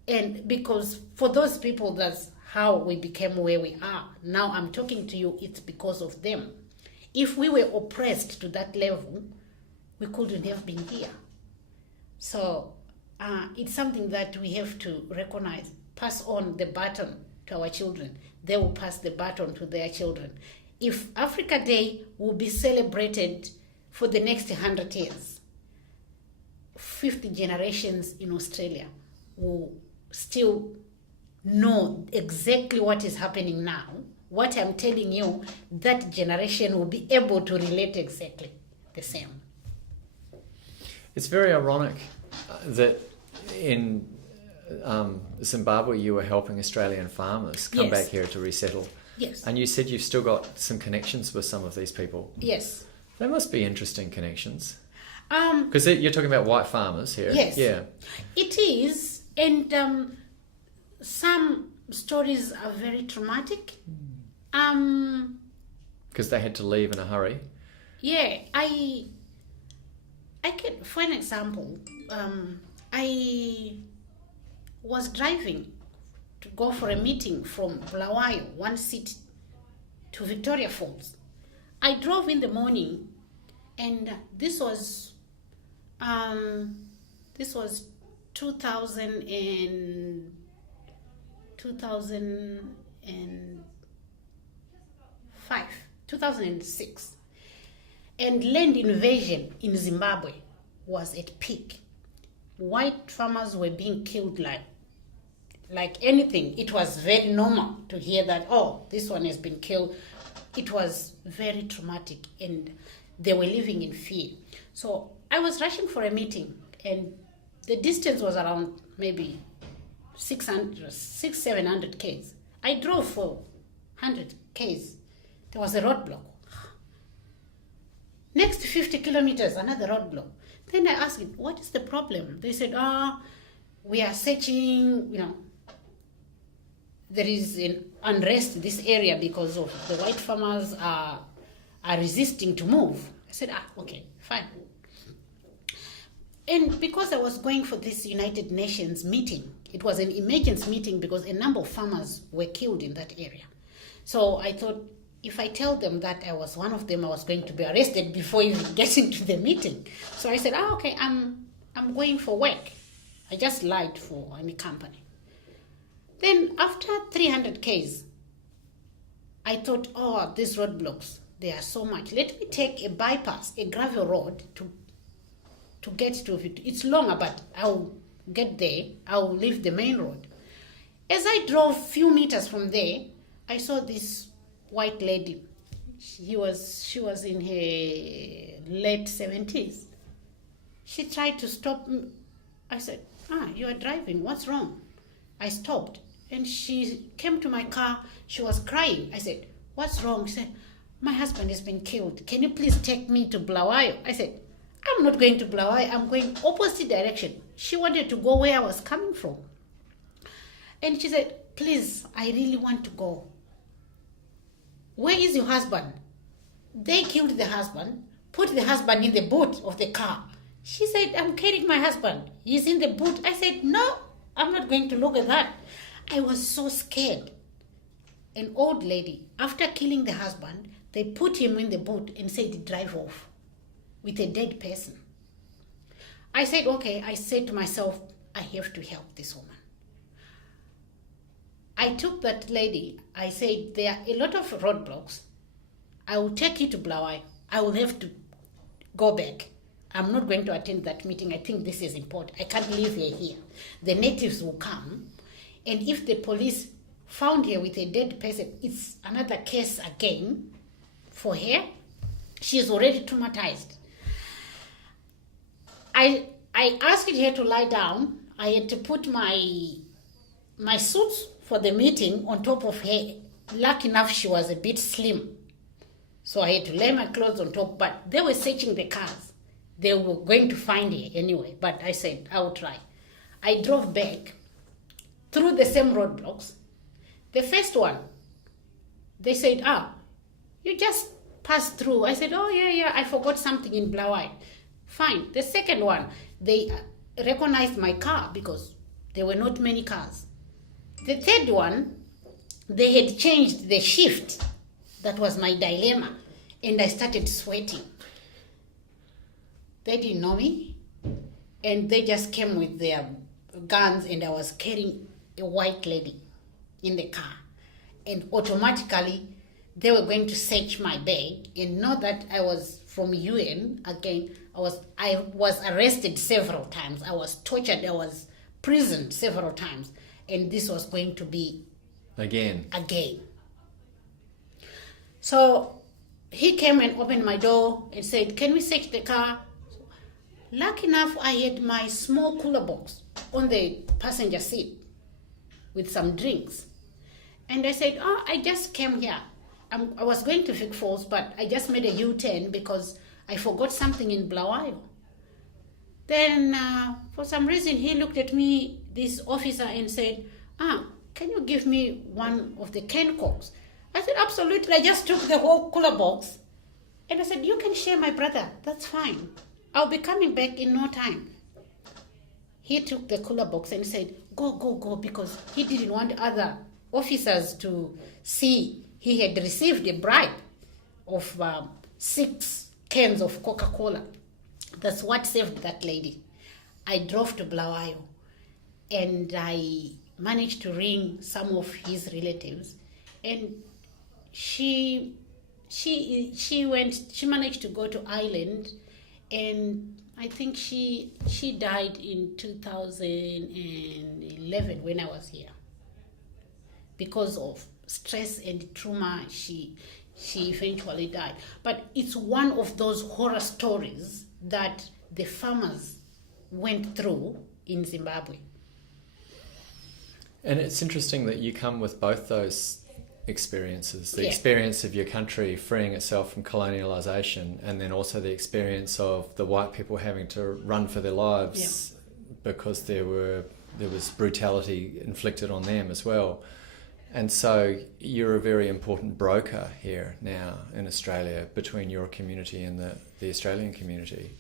And because for those people, that's how we became where we are. Now I'm talking to you, it's because of them. If we were oppressed to that level, we couldn't have been here. So it's something that we have to recognize, pass on the baton to our children. They will pass the baton to their children. If Africa Day will be celebrated for the next 100 years, 50 generations in Australia will still know exactly what is happening now. What I'm telling you, that generation will be able to relate exactly the same. It's very ironic that in Zimbabwe you were helping Australian farmers come back here to resettle. Yes. And you said you've still got some connections with some of these people. Yes. They must be interesting connections. Because you're talking about white farmers here. Yes. Yeah. It is. And some stories are very traumatic. Because they had to leave in a hurry. Yeah. I can, for an example, I was driving to go for a meeting from Bulawayo, one city, to Victoria Falls. I drove in the morning And this was 2006. And land invasion in Zimbabwe was at peak. White farmers were being killed like anything. It was very normal to hear that, oh, this one has been killed. It was very traumatic, and they were living in fear. So I was rushing for a meeting, and the distance was around maybe 700 k's. I drove for 100 k's. There was a roadblock. Next 50 kilometers, another roadblock. Then I asked him, what is the problem? They said, we are searching, there is an unrest in this area because of the white farmers are resisting to move. I said, okay, fine. And because I was going for this United Nations meeting, it was an emergency meeting because a number of farmers were killed in that area. So I thought, if I tell them that I was one of them, I was going to be arrested before even getting to the meeting. So I said, okay, I'm going for work. I just lied for any company. Then after 300 Ks, I thought, these roadblocks, they are so much. Let me take a bypass, a gravel road to get to it. It's longer, but I'll get there. I'll leave the main road. As I drove a few meters from there, I saw this white lady. She was in her late 70s. She tried to stop me. I said, you are driving. What's wrong? I stopped. And she came to my car. She was crying. I said, what's wrong? She said, my husband has been killed. Can you please take me to Bulawayo? I said, I'm not going to Bulawayo. I'm going opposite direction. She wanted to go where I was coming from. And she said, please, I really want to go. Where is your husband? They killed the husband, put the husband in the boot of the car. She said, I'm carrying my husband. He's in the boot. I said, no, I'm not going to look at that. I was so scared. An old lady, after killing the husband, they put him in the boot and said, drive off with a dead person. I said, okay. I said to myself, I have to help this woman. I took that lady. I said, there are a lot of roadblocks. I will take you to Bulawayo. I will have to go back. I'm not going to attend that meeting. I think this is important. I can't leave her here. The natives will come. And if the police found her with a dead person, it's another case again for her. She is already traumatized. I asked her to lie down. I had to put my suits for the meeting on top of her. Lucky enough, she was a bit slim. So I had to lay my clothes on top, but they were searching the cars. They were going to find her anyway, but I said, I will try. I drove back through the same roadblocks. The first one, they said, you just passed through. I said, yeah, I forgot something in Bulawayo. Fine. The second one, they recognized my car because there were not many cars. The third one, they had changed the shift. That was my dilemma. And I started sweating. They didn't know me. And they just came with their guns, and I was carrying a white lady in the car. And automatically, they were going to search my bag and know that I was from UN. Again, I was arrested several times. I was tortured. I was imprisoned several times. And this was going to be again. So he came and opened my door and said, can we search the car? Lucky enough, I had my small cooler box on the passenger seat with some drinks. And I said, I just came here. I was going to Vic Falls, but I just made a U-turn because I forgot something in Bulawayo. Then, for some reason, he looked at me, this officer, and said, can you give me one of the cane cokes? I said, absolutely. I just took the whole cooler box. And I said, you can share my brother. That's fine. I'll be coming back in no time. He took the cooler box and said, go, because he didn't want other officers to see he had received a bribe of 6 cans of Coca-Cola. That's what saved that lady. I drove to Blawayo and I managed to ring some of his relatives, and she managed to go to Ireland, and I think she died in 2011 when I was here. Because of stress and trauma, she eventually died. But it's one of those horror stories that the farmers went through in Zimbabwe. And it's interesting that you come with both those experiences, the experience of your country freeing itself from colonialisation, and then also the experience of the white people having to run for their lives because there was brutality inflicted on them as well. And so you're a very important broker here now in Australia between your community and the Australian community.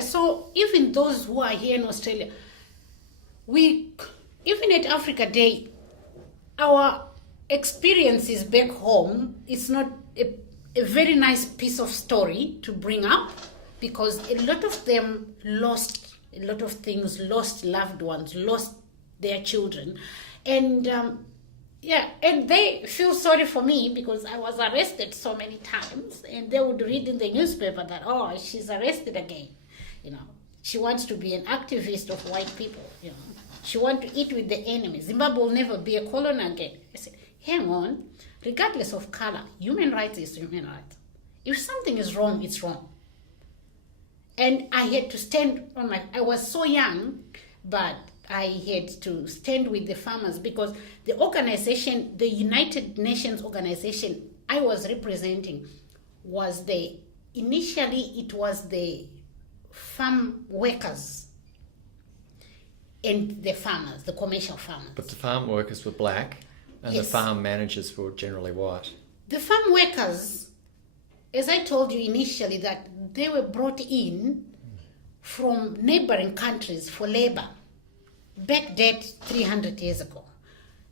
So even those who are here in Australia, even at Africa Day, our experiences back home, it's not a very nice piece of story to bring up, because a lot of them lost a lot of things, lost loved ones, lost their children. And and they feel sorry for me because I was arrested so many times, and they would read in the newspaper that, oh, she's arrested again. She wants to be an activist of white people. She wants to eat with the enemy. Zimbabwe will never be a colony again. I said, hang on, regardless of color, human rights is human rights. If something is wrong, it's wrong. And I had to stand on I was so young, but I had to stand with the farmers, because the organization, the United Nations organization I was representing initially it was the farm workers and the farmers, the commercial farmers. But the farm workers were black and the farm managers were generally white. The farm workers, as I told you initially, that they were brought in from neighboring countries for labor. Back date 300 years ago.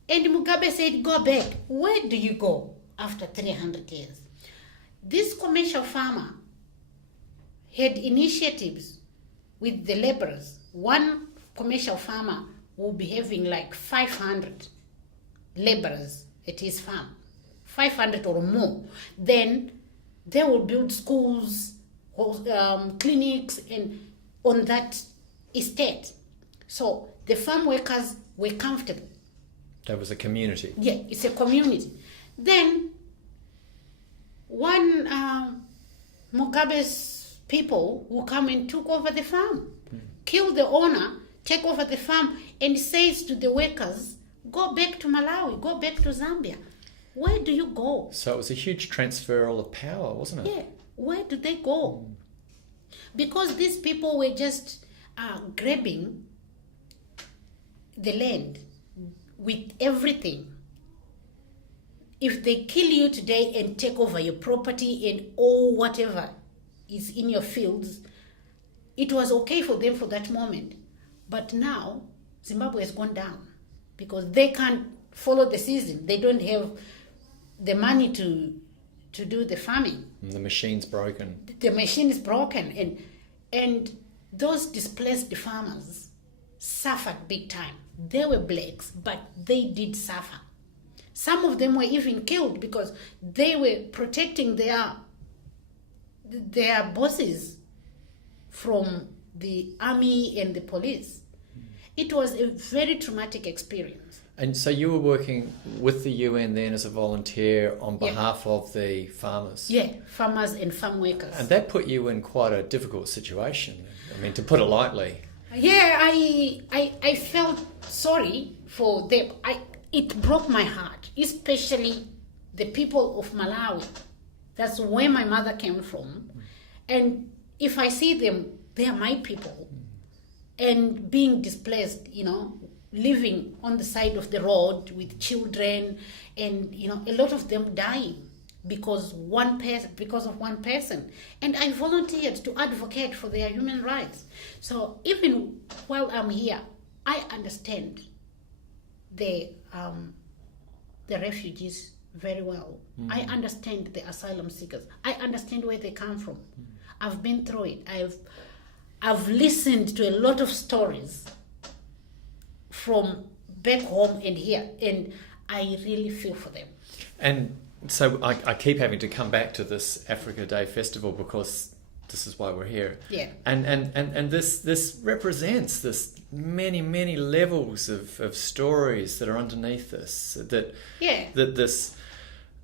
And Mugabe said, go back. Where do you go after 300 years? This commercial farmer had initiatives with the laborers. One commercial farmer will be having like 500 laborers at his farm, 500 or more. Then they will build schools, clinics, and on that estate. So the farm workers were comfortable. That was a community. Yeah, it's a community. Then one Mugabe's people who come and took over the farm, kill the owner, take over the farm, and says to the workers, go back to Malawi, go back to Zambia. Where do you go? So it was a huge transferal of power, wasn't it? Yeah. Where do they go? Because these people were just grabbing the land with everything. If they kill you today and take over your property and all whatever is in your fields, it was okay for them for that moment. But now, Zimbabwe has gone down because they can't follow the season. They don't have the money to do the farming. And the machine's broken. The machine is broken. And those displaced farmers suffered big time. They were blacks, but they did suffer. Some of them were even killed because they were protecting their bosses from the army and the police. It was a very traumatic experience. And so you were working with the UN then as a volunteer on behalf of the farmers? Yeah, farmers and farm workers. And that put you in quite a difficult situation, I mean, to put it lightly. Yeah, I felt sorry for them. It broke my heart, especially the people of Malawi. That's where my mother came from. And if I see them, they are my people. And being displaced, living on the side of the road with children, and a lot of them dying because of one person. And I volunteered to advocate for their human rights. So even while I'm here, I understand the refugees very well. I understand the asylum seekers. I understand where they come from. I've been through it. I've listened to a lot of stories from back home and here, and I really feel for them. And so I keep having to come back to this Africa Day Festival because this is why we're here. Yeah. And this represents this many levels of stories that are underneath this. That this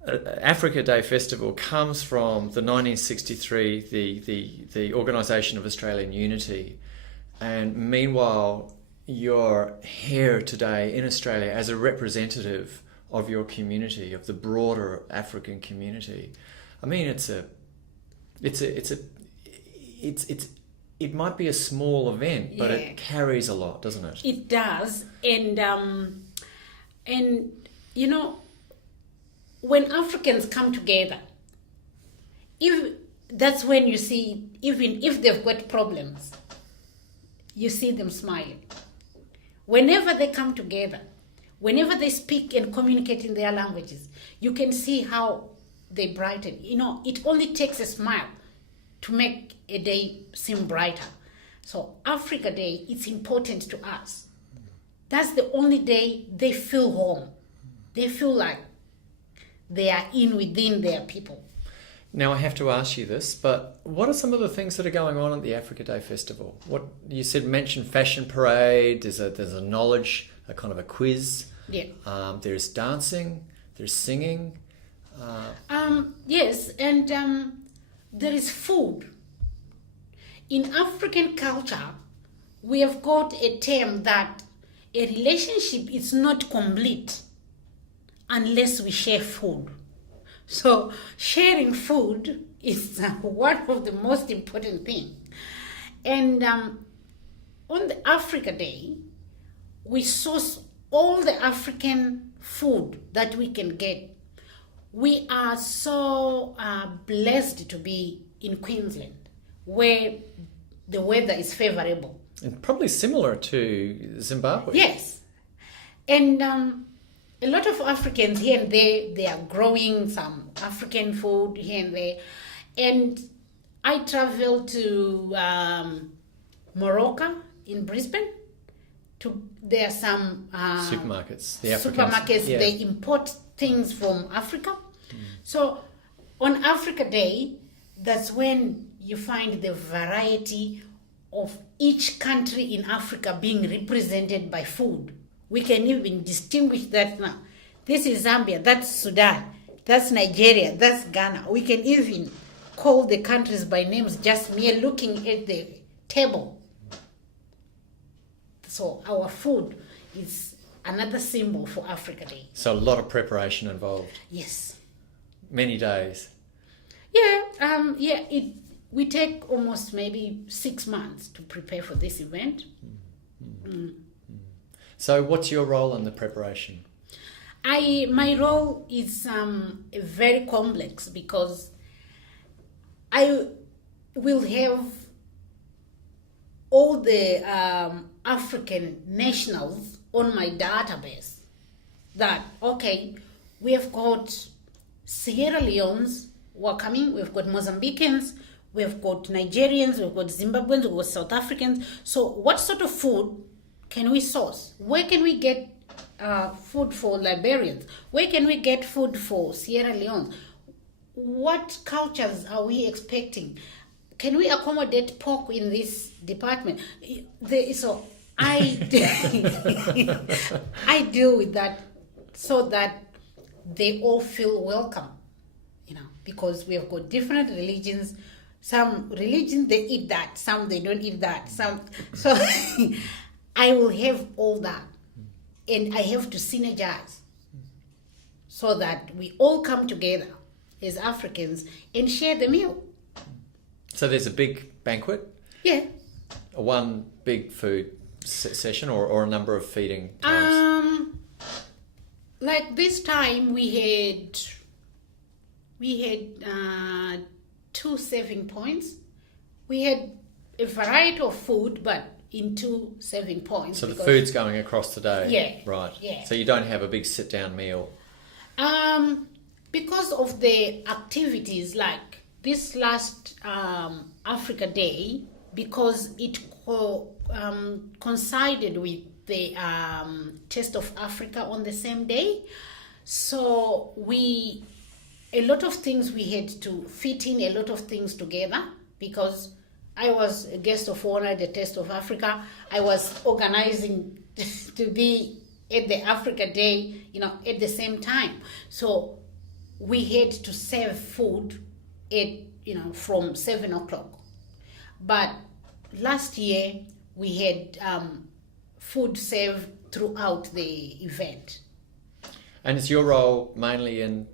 Africa Day Festival comes from the 1963 the Organisation of Australian Unity, and meanwhile you're here today in Australia as a representative of your community, of the broader African community. I mean, it might be a small event, but it carries a lot, doesn't it? It does, and you know, when Africans come together, that's when you see, even if they've got problems, you see them smiling. Whenever they come together, whenever they speak and communicate in their languages, you can see how they brighten. You know, it only takes a smile to make a day seem brighter. So Africa Day, it's important to us. That's the only day they feel home. They feel like they are within their people. Now I have to ask you this, but what are some of the things that are going on at the Africa Day Festival? What you mentioned fashion parade. There's a knowledge, a kind of a quiz. Yeah. There's dancing. There's singing. Yes, and there is food. In African culture, we have got a term that a relationship is not complete unless we share food. So sharing food is one of the most important things. And on the Africa Day, we source all the African food that we can get. We are so blessed to be in Queensland, where the weather is favorable. And probably similar to Zimbabwe. Yes. And a lot of Africans here and there, they are growing some African food here and there. And I traveled to Morocco in Brisbane. There are some supermarkets. The Africans, they import things from Africa. So on Africa Day, that's when you find the variety of each country in Africa being represented by food. We can even distinguish that now. This is Zambia, that's Sudan, that's Nigeria, that's Ghana. We can even call the countries by names just mere looking at the table. So our food is another symbol for Africa Day. So a lot of preparation involved. Yes. Many days. Yeah, we take almost maybe 6 months to prepare for this event. So what's your role in the preparation? My role is very complex because I will have all the African nationals on my database. That, okay, we have got Sierra Leone's who are coming, we've got Mozambicans, we've got Nigerians, we've got Zimbabweans, we've got South Africans. So what sort of food can we source? Where can we get food for Liberians? Where can we get food for Sierra Leone? What cultures are we expecting? Can we accommodate pork in this department? So I I deal with that so that they all feel welcome, because we have got different religions. Some religions they eat that, some they don't eat that. So I will have all that, and I have to synergize so that we all come together as Africans and share the meal. So there's a big banquet? Yeah. One big food session or a number of feeding times? Like this time we had 2 serving points. We had a variety of food, but in 2 serving points. So the food's going across the day? Yeah. Right. Yeah. So you don't have a big sit-down meal? because of the activities like this last Africa Day, because it coincided with the Taste of Africa on the same day, so a lot of things we had to fit in a lot of things together, because I was a guest of honor at the Taste of Africa. I was organizing to be at the Africa Day, at the same time. So we had to serve food at, from 7 o'clock. But last year we had food served throughout the event. And is your role mainly in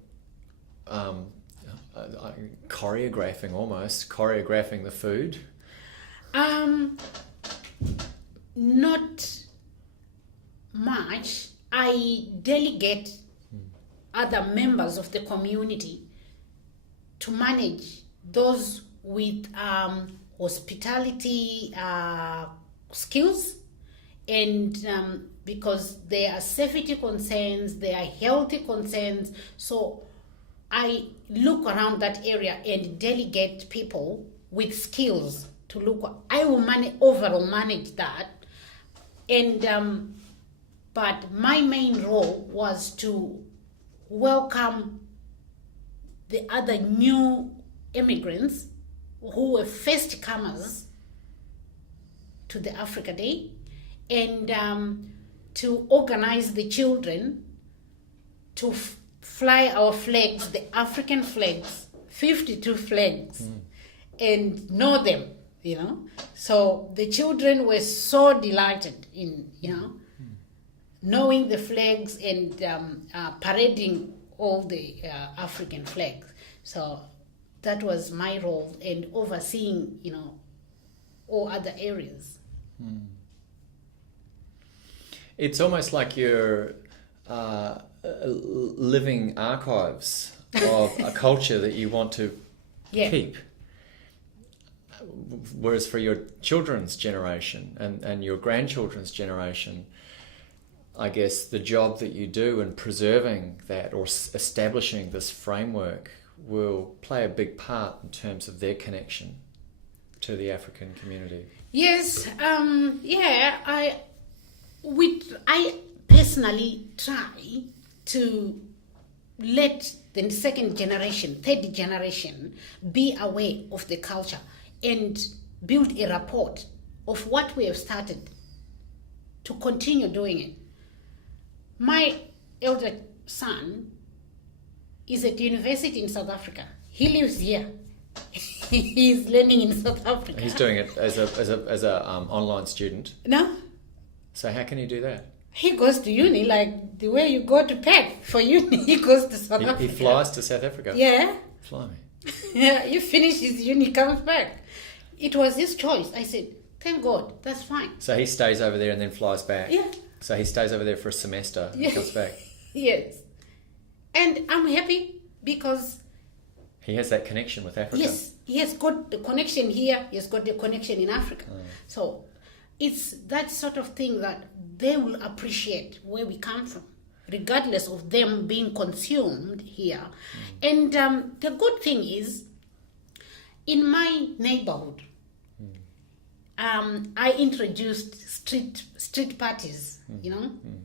choreographing the food? Not much. I delegate other members of the community to manage those with hospitality skills, and because there are safety concerns, there are healthy concerns, so I look around that area and delegate people with skills to look. I will overall manage that, and but my main role was to welcome the other new immigrants who were first comers to the Africa Day, and to organize the children to fly our flags, the African flags, 52 flags, and know them, So the children were so delighted in, knowing the flags and parading all the African flags. So that was my role, and overseeing, all other areas. It's almost like you're living archives of a culture that you want to keep. Whereas for your children's generation and your grandchildren's generation, I guess the job that you do in preserving that or establishing this framework will play a big part in terms of their connection to the African community. Yes, I personally try to let the second generation, third generation be aware of the culture and build a rapport of what we have started to continue doing it. My elder son is at university in South Africa. He lives here. He's learning in South Africa. He's doing it as a online student. No. So how can he do that? He goes to uni like the way you go to PEC for uni. He goes to South Africa. He flies to South Africa? Yeah. Fly me. Yeah, he finishes uni, comes back. It was his choice. I said, thank God, that's fine. So he stays over there and then flies back? Yeah. So he stays over there for a semester and comes back? Yes. And I'm happy because he has that connection with Africa. Yes, he has got the connection here, he has got the connection in Africa. So it's that sort of thing that they will appreciate where we come from, regardless of them being consumed here. And the good thing is, in my neighborhood, I introduced street parties,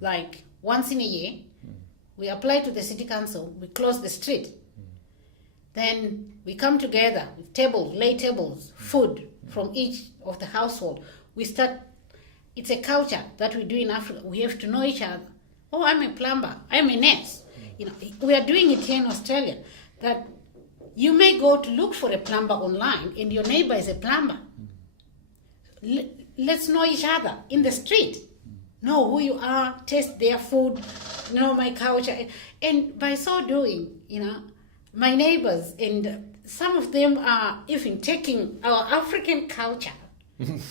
like once in a year. We apply to the city council, we close the street. Then we come together with tables, lay tables, food from each of the household. We start, it's a culture that we do in Africa. We have to know each other. Oh, I'm a plumber, I'm a nurse. We are doing it here in Australia, that you may go to look for a plumber online and your neighbor is a plumber. Let's know each other in the street. Know who you are, taste their food, know my culture. And by so doing, my neighbors, and some of them are even taking our African culture, and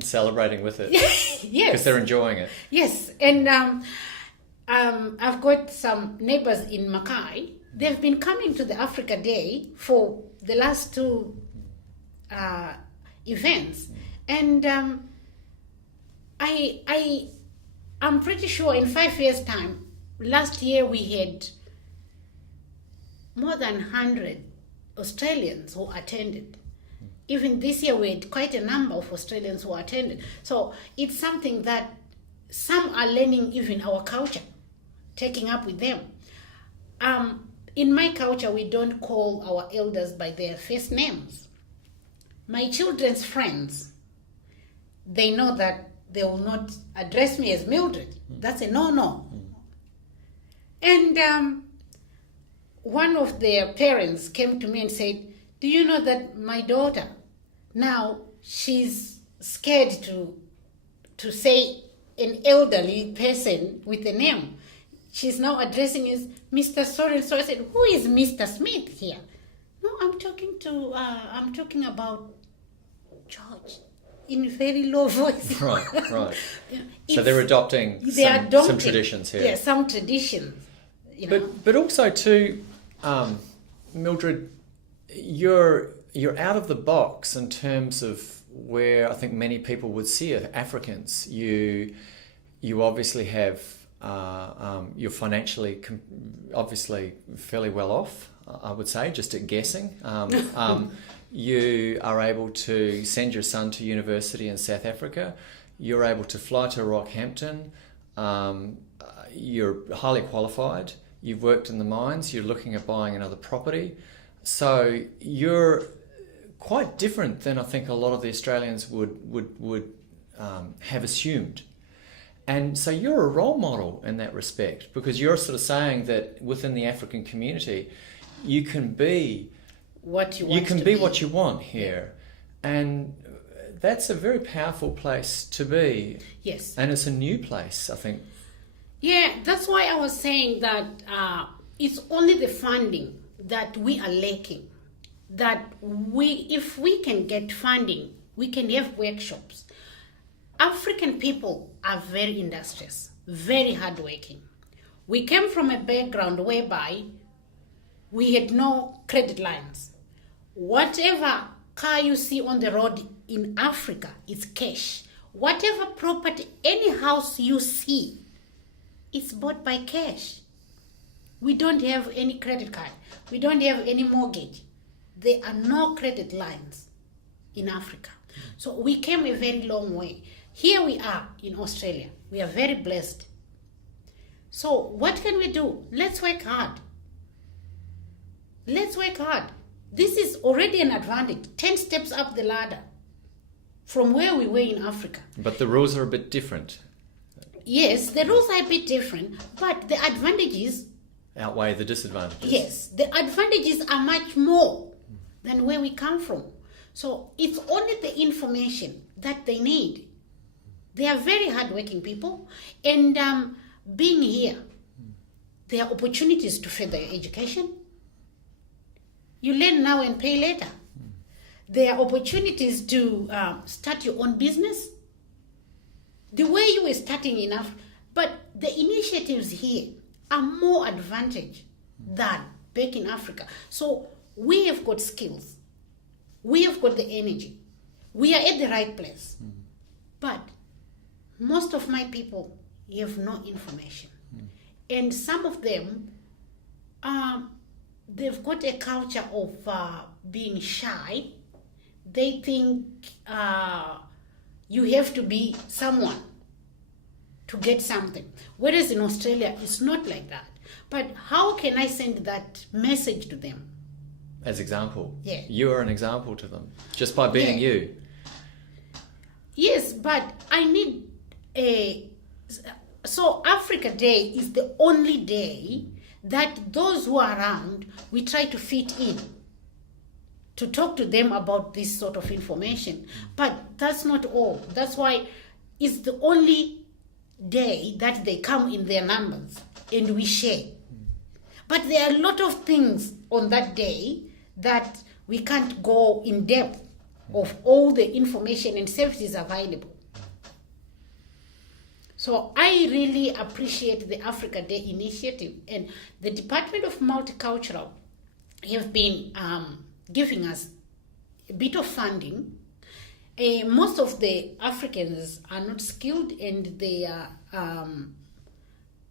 celebrating with it. Yes. Because they're enjoying it. Yes. And I've got some neighbors in Mackay. They've been coming to the Africa Day for the last two events. And I'm pretty sure in 5 years' time, last year we had more than 100 Australians who attended. Even this year, we had quite a number of Australians who attended. So it's something that some are learning even our culture, taking up with them. In my culture, we don't call our elders by their first names. My children's friends, they know that they will not address me as Mildred. That's a no-no. And one of their parents came to me and said, do you know that my daughter, now she's scared to say an elderly person with a name. She's now addressing as Mr. So-and-so. I said, who is Mr. Smith here? No, I'm talking about George in very low voice. Right. Yeah, So they're adopting some traditions here. Yeah, some traditions. You know. But also too, Mildred, you're out of the box in terms of where I think many people would see it. Africans, you obviously have you're financially obviously fairly well off, I would say, just at guessing. You are able to send your son to university in South Africa. You're able to fly to Rockhampton. You're highly qualified. You've worked in the mines. You're looking at buying another property. So you're quite different than I think a lot of the Australians would have assumed. And so you're a role model in that respect, because you're sort of saying that within the African community, you can be what you want. You can be what you want here. And that's a very powerful place to be. Yes. And it's a new place, I think. Yeah, that's why I was saying that it's only the funding that we are lacking. That if we can get funding, we can have workshops. African people are very industrious, very hardworking. We came from a background whereby we had no credit lines. Whatever car you see on the road in Africa is cash. Whatever property, any house you see, it's bought by cash. We don't have any credit card. We don't have any mortgage. There are no credit lines in Africa. So we came a very long way. Here we are in Australia. We are very blessed. So what can we do? Let's work hard. Let's work hard. This is already an advantage. 10 steps up the ladder from where we were in Africa. But the rules are a bit different. Yes, the rules are a bit different, but the advantages outweigh the disadvantages. Yes, the advantages are much more than where we come from. So it's only the information that they need. They are very hardworking people, and being here, there are opportunities to further your education. You learn now and pay later. There are opportunities to start your own business. The way you were starting enough, but the initiatives here are more advantage than back in Africa. So we have got skills. We have got the energy. We are at the right place. But most of my people have no information. And some of them, they've got a culture of being shy. They think you have to be someone to get something. Whereas in Australia, it's not like that. But how can I send that message to them? As example. Yeah. You are an example to them, just by being you. Yes, but I need So Africa Day is the only day that those who are around, we try to fit in, to talk to them about this sort of information. But that's not all. That's why it's the only day that they come in their numbers and we share. But there are a lot of things on that day that we can't go in depth of all the information and services available. So I really appreciate the Africa Day initiative, and the Department of Multicultural have been giving us a bit of funding. Most of the Africans are not skilled, and they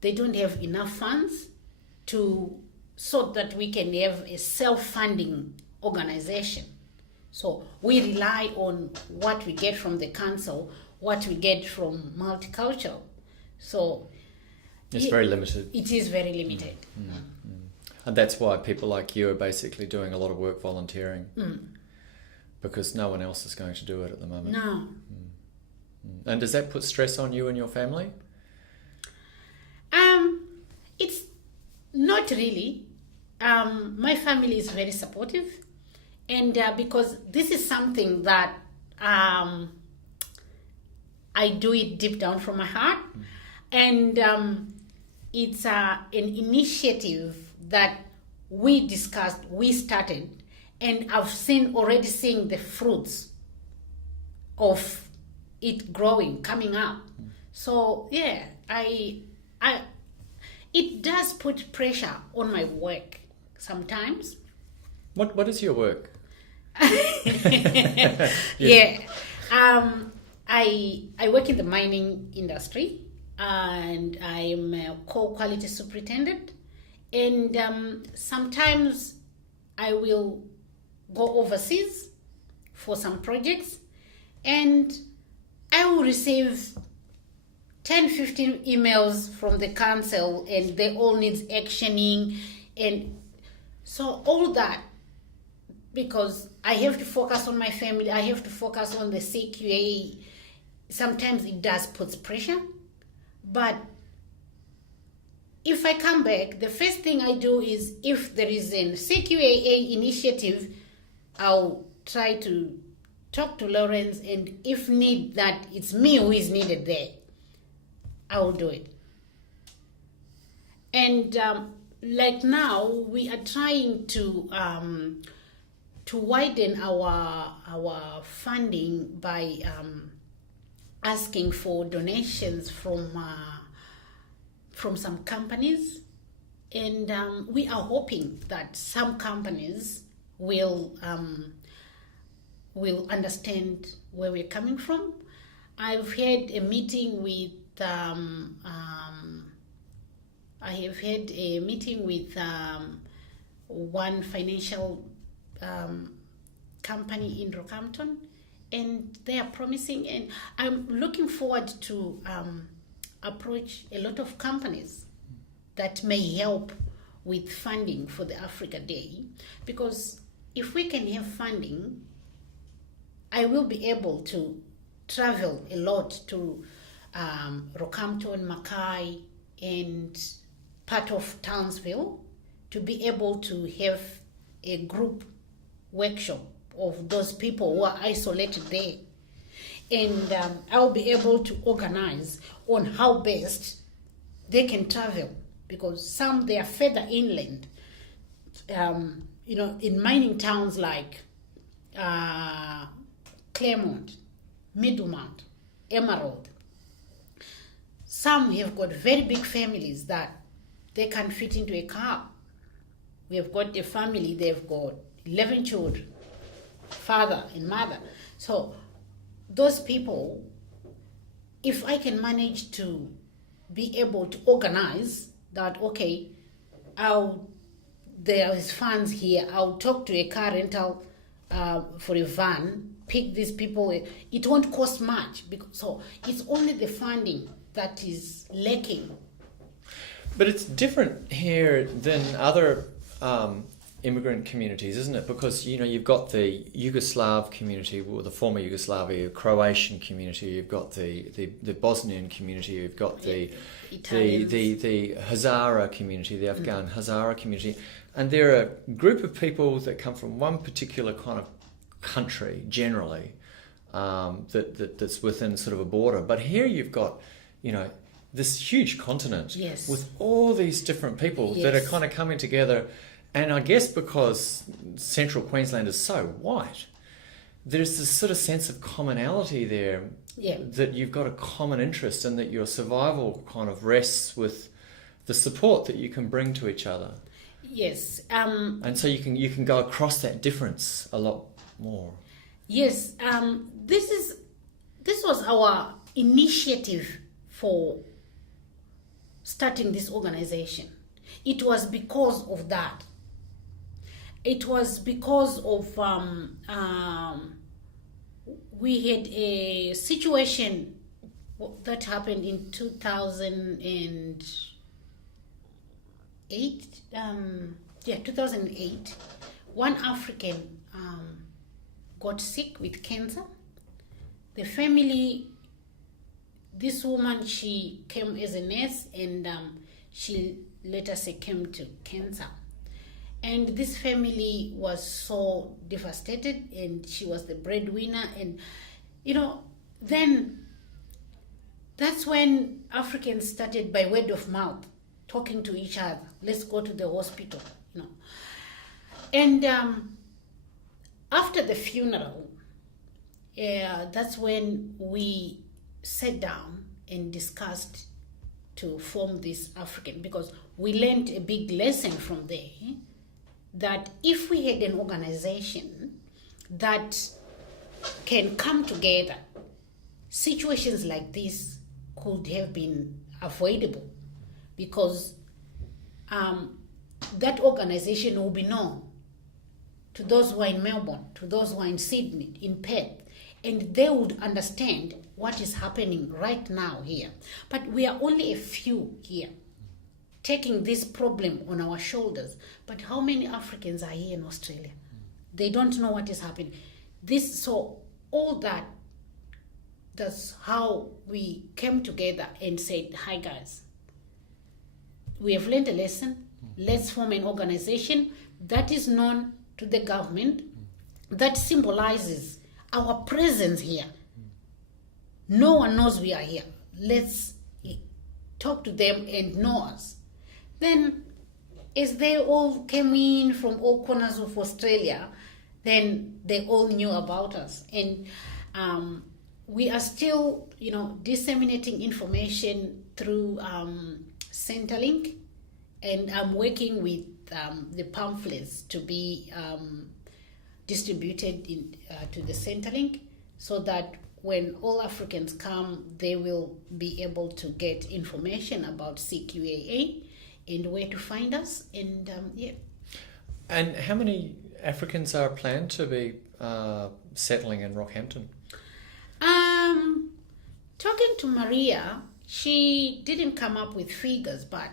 don't have enough funds to so that we can have a self-funding organization. So we rely on what we get from the council, what we get from multicultural. So it's very limited. It is very limited. And that's why people like you are basically doing a lot of work volunteering, because no one else is going to do it at the moment. No. And does that put stress on you and your family? It's not really. My family is very supportive, and because this is something that I do it deep down from my heart, and it's an initiative that we discussed, we started, and I've already seen the fruits of it growing, coming up. So yeah, it does put pressure on my work sometimes. What is your work? Yeah. I work in the mining industry, and I'm a core quality superintendent, and sometimes I will go overseas for some projects, and I will receive 10-15 emails from the council, and they all need actioning, and so all that, because I have to focus on my family, I have to focus on the CQA. Sometimes it does put pressure, but if I come back, the first thing I do is, if there is a CQAA initiative, I'll try to talk to Lawrence, and if need that it's me who is needed there, I will do it. And like now, we are trying to widen our funding by asking for donations from some companies, and we are hoping that some companies will understand where we're coming from. I've had a meeting with one financial company in Rockhampton, and they are promising, and I'm looking forward to approach a lot of companies that may help with funding for the Africa Day, because if we can have funding, I will be able to travel a lot to Rockhampton, Mackay, and part of Townsville, to be able to have a group workshop of those people who are isolated there. And I'll be able to organize on how best they can travel, because some, they are further inland. In mining towns like Claremont, Middlemount, Emerald, some have got very big families that they can fit into a car. We have got a family, they've got 11 children, father and mother. So those people, if I can manage to be able to organize that, okay, there is funds here, I'll talk to a car rental for a van, pick these people, it won't cost much. So it's only the funding that is lacking. But it's different here than other immigrant communities, isn't it? Because you've got the Yugoslav community, or the former Yugoslavia, Croatian community. You've got the Bosnian community. You've got the Hazara community, the Afghan Hazara community, and they're a group of people that come from one particular kind of country generally, that's within sort of a border. But here you've got, this huge continent, yes, with all these different people, yes, that are kind of coming together. And I guess because Central Queensland is so white, there's this sort of sense of commonality there, that you've got a common interest, and that your survival kind of rests with the support that you can bring to each other. Yes. And so you can go across that difference a lot more. Yes. This was our initiative for starting this organization, It was because of that. It was because of we had a situation that happened in 2008. 2008. One African got sick with cancer. The family, this woman, she came as a nurse, and she later succumbed to cancer. And this family was so devastated, and she was the breadwinner. And, then that's when Africans started, by word of mouth, talking to each other. Let's go to the hospital, And after the funeral, that's when we sat down and discussed to form this African, because we learned a big lesson from there, that if we had an organization that can come together, situations like this could have been avoidable, because that organization will be known to those who are in Melbourne, to those who are in Sydney, in Perth, and they would understand what is happening right now here. But we are only a few here taking this problem on our shoulders. But how many Africans are here in Australia? They don't know what is happening. So all that's how we came together and said, hi guys, we have learned a lesson. Let's form an organization that is known to the government, that symbolizes our presence here. No one knows we are here. Let's talk to them and know us. Then, as they all came in from all corners of Australia, then they all knew about us. And we are still, disseminating information through Centrelink, and I'm working with the pamphlets to be distributed to the Centrelink, so that when all Africans come, they will be able to get information about CQAA and where to find us. And And how many Africans are planned to be settling in Rockhampton? Talking to Maria, she didn't come up with figures, but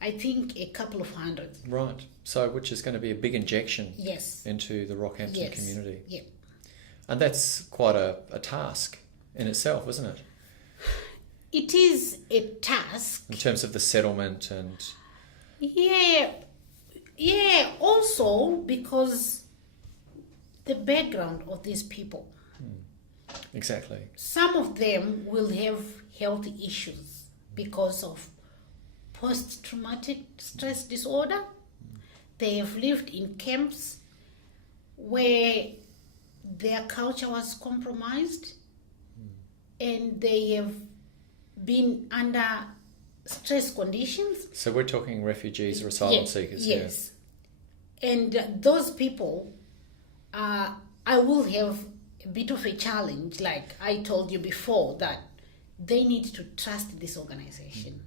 I think a couple of hundred. Right. So, which is going to be a big injection into the Rockhampton community. Yeah. And that's quite a task in itself, isn't it? It is a task. In terms of the settlement and... Yeah, also because the background of these people. Exactly. Some of them will have health issues because of post-traumatic stress disorder. They have lived in camps where their culture was compromised, and they have been under stress conditions. So we're talking refugees or asylum seekers. Yes. And those people, I will have a bit of a challenge, like I told you before, that they need to trust this organization.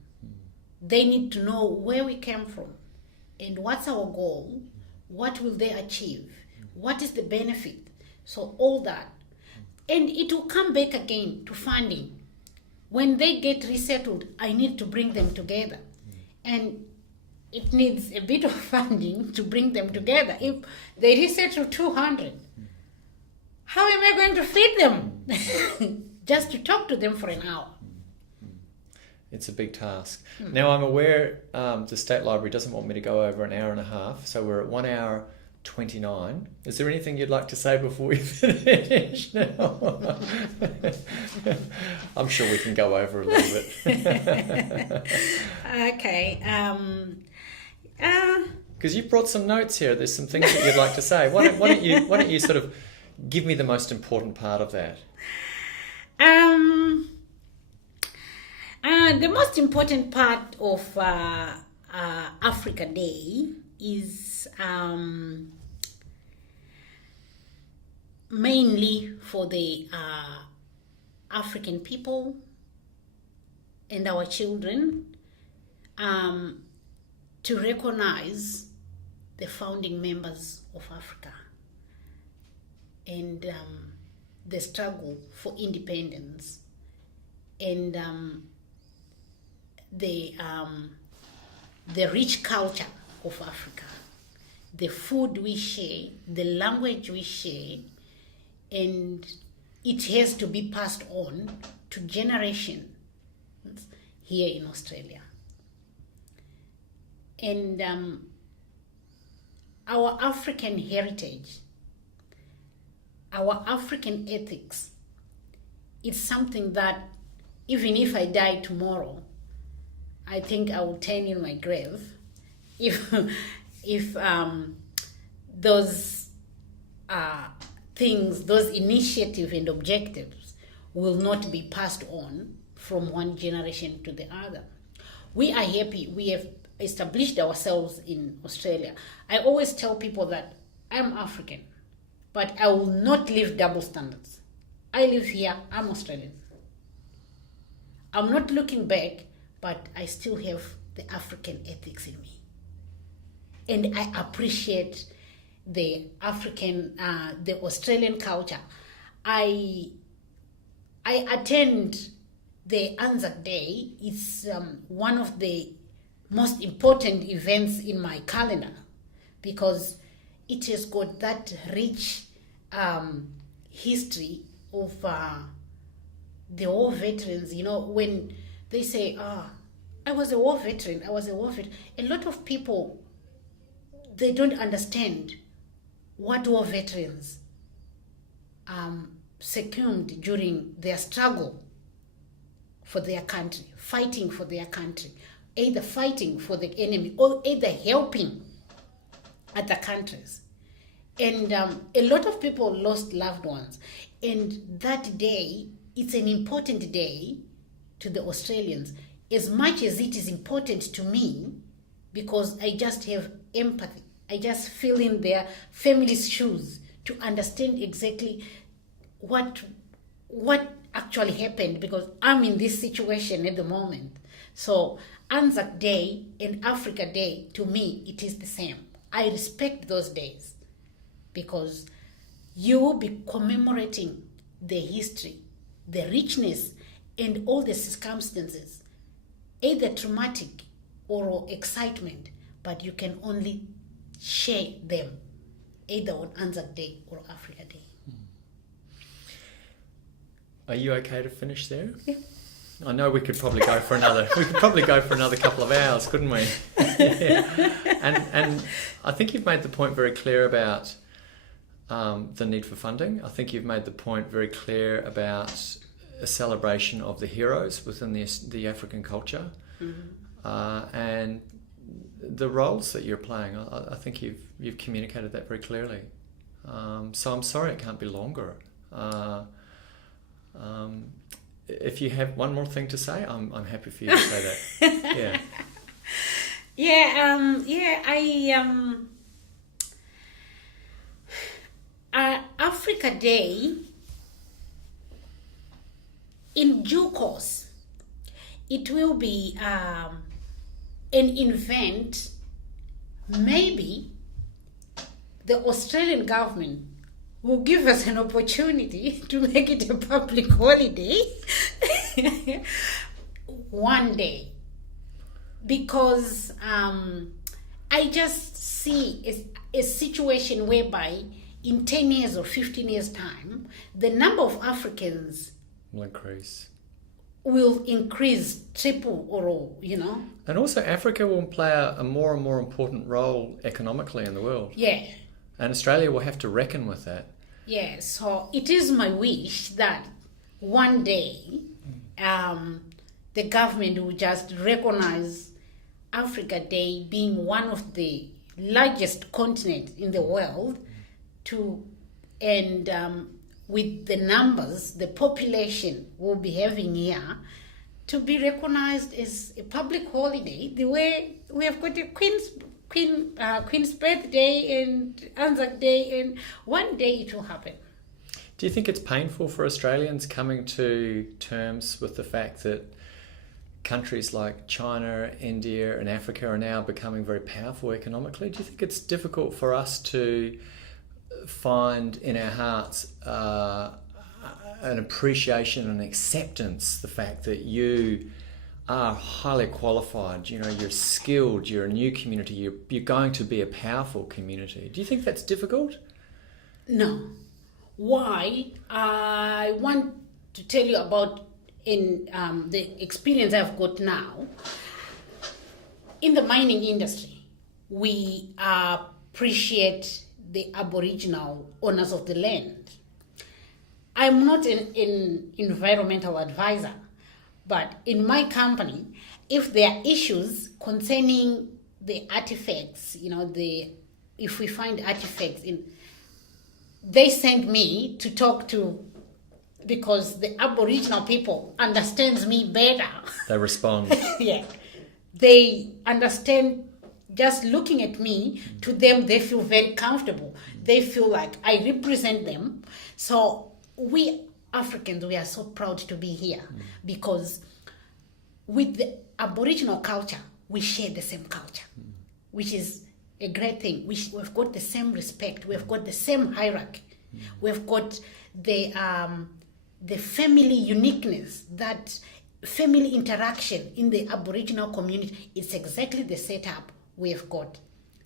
They need to know where we came from and what's our goal, what will they achieve, what is the benefit. So all that. And it will come back again to funding. When they get resettled, I need to bring them together. And it needs a bit of funding to bring them together. If they resettle 200, how am I going to feed them? Just to talk to them for an hour. It's a big task. Now, I'm aware the State Library doesn't want me to go over an hour and a half, so we're at 1 hour 29. Is there anything you'd like to say before we finish now? I'm sure we can go over a little bit. Okay. Because you brought some notes here. There's some things that you'd like to say. Why don't you sort of give me the most important part of that? The most important part of Africa Day is mainly for the African people and our children. to recognize the founding members of Africa and the struggle for independence and the rich culture of Africa, the food we share, the language we share, and it has to be passed on to generations here in Australia. And our African heritage, our African ethics, it's something that even if I die tomorrow, I think I will turn in my grave if those things, those initiatives and objectives will not be passed on from one generation to the other. We are happy. We have established ourselves in Australia. I always tell people that I'm African, but I will not live double standards. I live here, I'm Australian. I'm not looking back, but I still have the African ethics in me. And I appreciate the African, the Australian culture. I attend the Anzac Day. It's one of the most important events in my calendar because it has got that rich history of the war veterans. You know, when they say, I was a war veteran, a lot of people, they don't understand what war veterans succumbed during their struggle for their country, fighting for their country, either fighting for the enemy or either helping other countries. And a lot of people lost loved ones. And that day, it's an important day to the Australians, as much as it is important to me, because I just have empathy. I just feel in their family's shoes to understand exactly what actually happened, because I'm in this situation at the moment. So Anzac Day and Africa Day, to me, it is the same. I respect those days because you will be commemorating the history, the richness, and all the circumstances, either traumatic or excitement, but you can only share them either on Anzac Day or Africa Day. Are you okay to finish there? Yeah. I know we could probably go for another couple of hours, couldn't we? Yeah. And I think you've made the point very clear about the need for funding. I think you've made the point very clear about a celebration of the heroes within the African culture, and the roles that you're playing. I think you've communicated that very clearly. So I'm sorry it can't be longer. If you have one more thing to say, I'm happy for you to say that. Africa Day, in due course, it will be an event. Maybe the Australian government will give us an opportunity to make it a public holiday one day, because I just see a situation whereby in 10 years or 15 years time, the number of Africans will increase triple or all, And also Africa will play a more and more important role economically in the world. Yeah. And Australia will have to reckon with that. Yeah, so it is my wish that one day the government will just recognize Africa Day being one of the largest continents in the world, and with the numbers, the population we'll be having here, to be recognized as a public holiday, the way we have got a Queen's birthday and Anzac Day, and one day it will happen. Do you think it's painful for Australians coming to terms with the fact that countries like China, India and Africa are now becoming very powerful economically. Do you think it's difficult for us to find in our hearts an appreciation and acceptance, the fact that you are highly qualified, you know, you're skilled, you're a new community, you're going to be a powerful community? Do you think that's difficult? No. Why? I want to tell you about the experience I've got now. In the mining industry, we appreciate the Aboriginal owners of the land. I'm not an environmental advisor, but in my company, if there are issues concerning the artifacts, you know, if we find artifacts they send me to talk to, because the Aboriginal people understands me better. They respond. Yeah. They understand, just looking at me, to them they feel very comfortable. They feel like I represent them. So we Africans, we are so proud to be here because with the Aboriginal culture, we share the same culture, which is a great thing. We've got the same respect. We've got the same hierarchy. We've got the family uniqueness, that family interaction in the Aboriginal community. It's exactly the setup we've got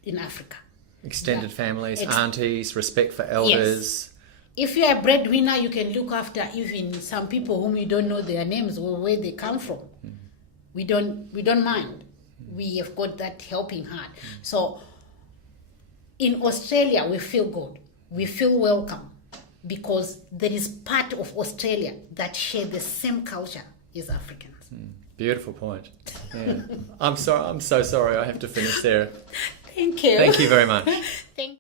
in Africa. Extended families, aunties, respect for elders. If you're a breadwinner, you can look after even some people whom you don't know their names or where they come from. We don't mind. We have got that helping heart. So in Australia, we feel good. We feel welcome because there is part of Australia that share the same culture as Africans. Beautiful point. Yeah. I'm so sorry I have to finish there. Thank you. Thank you very much. Thank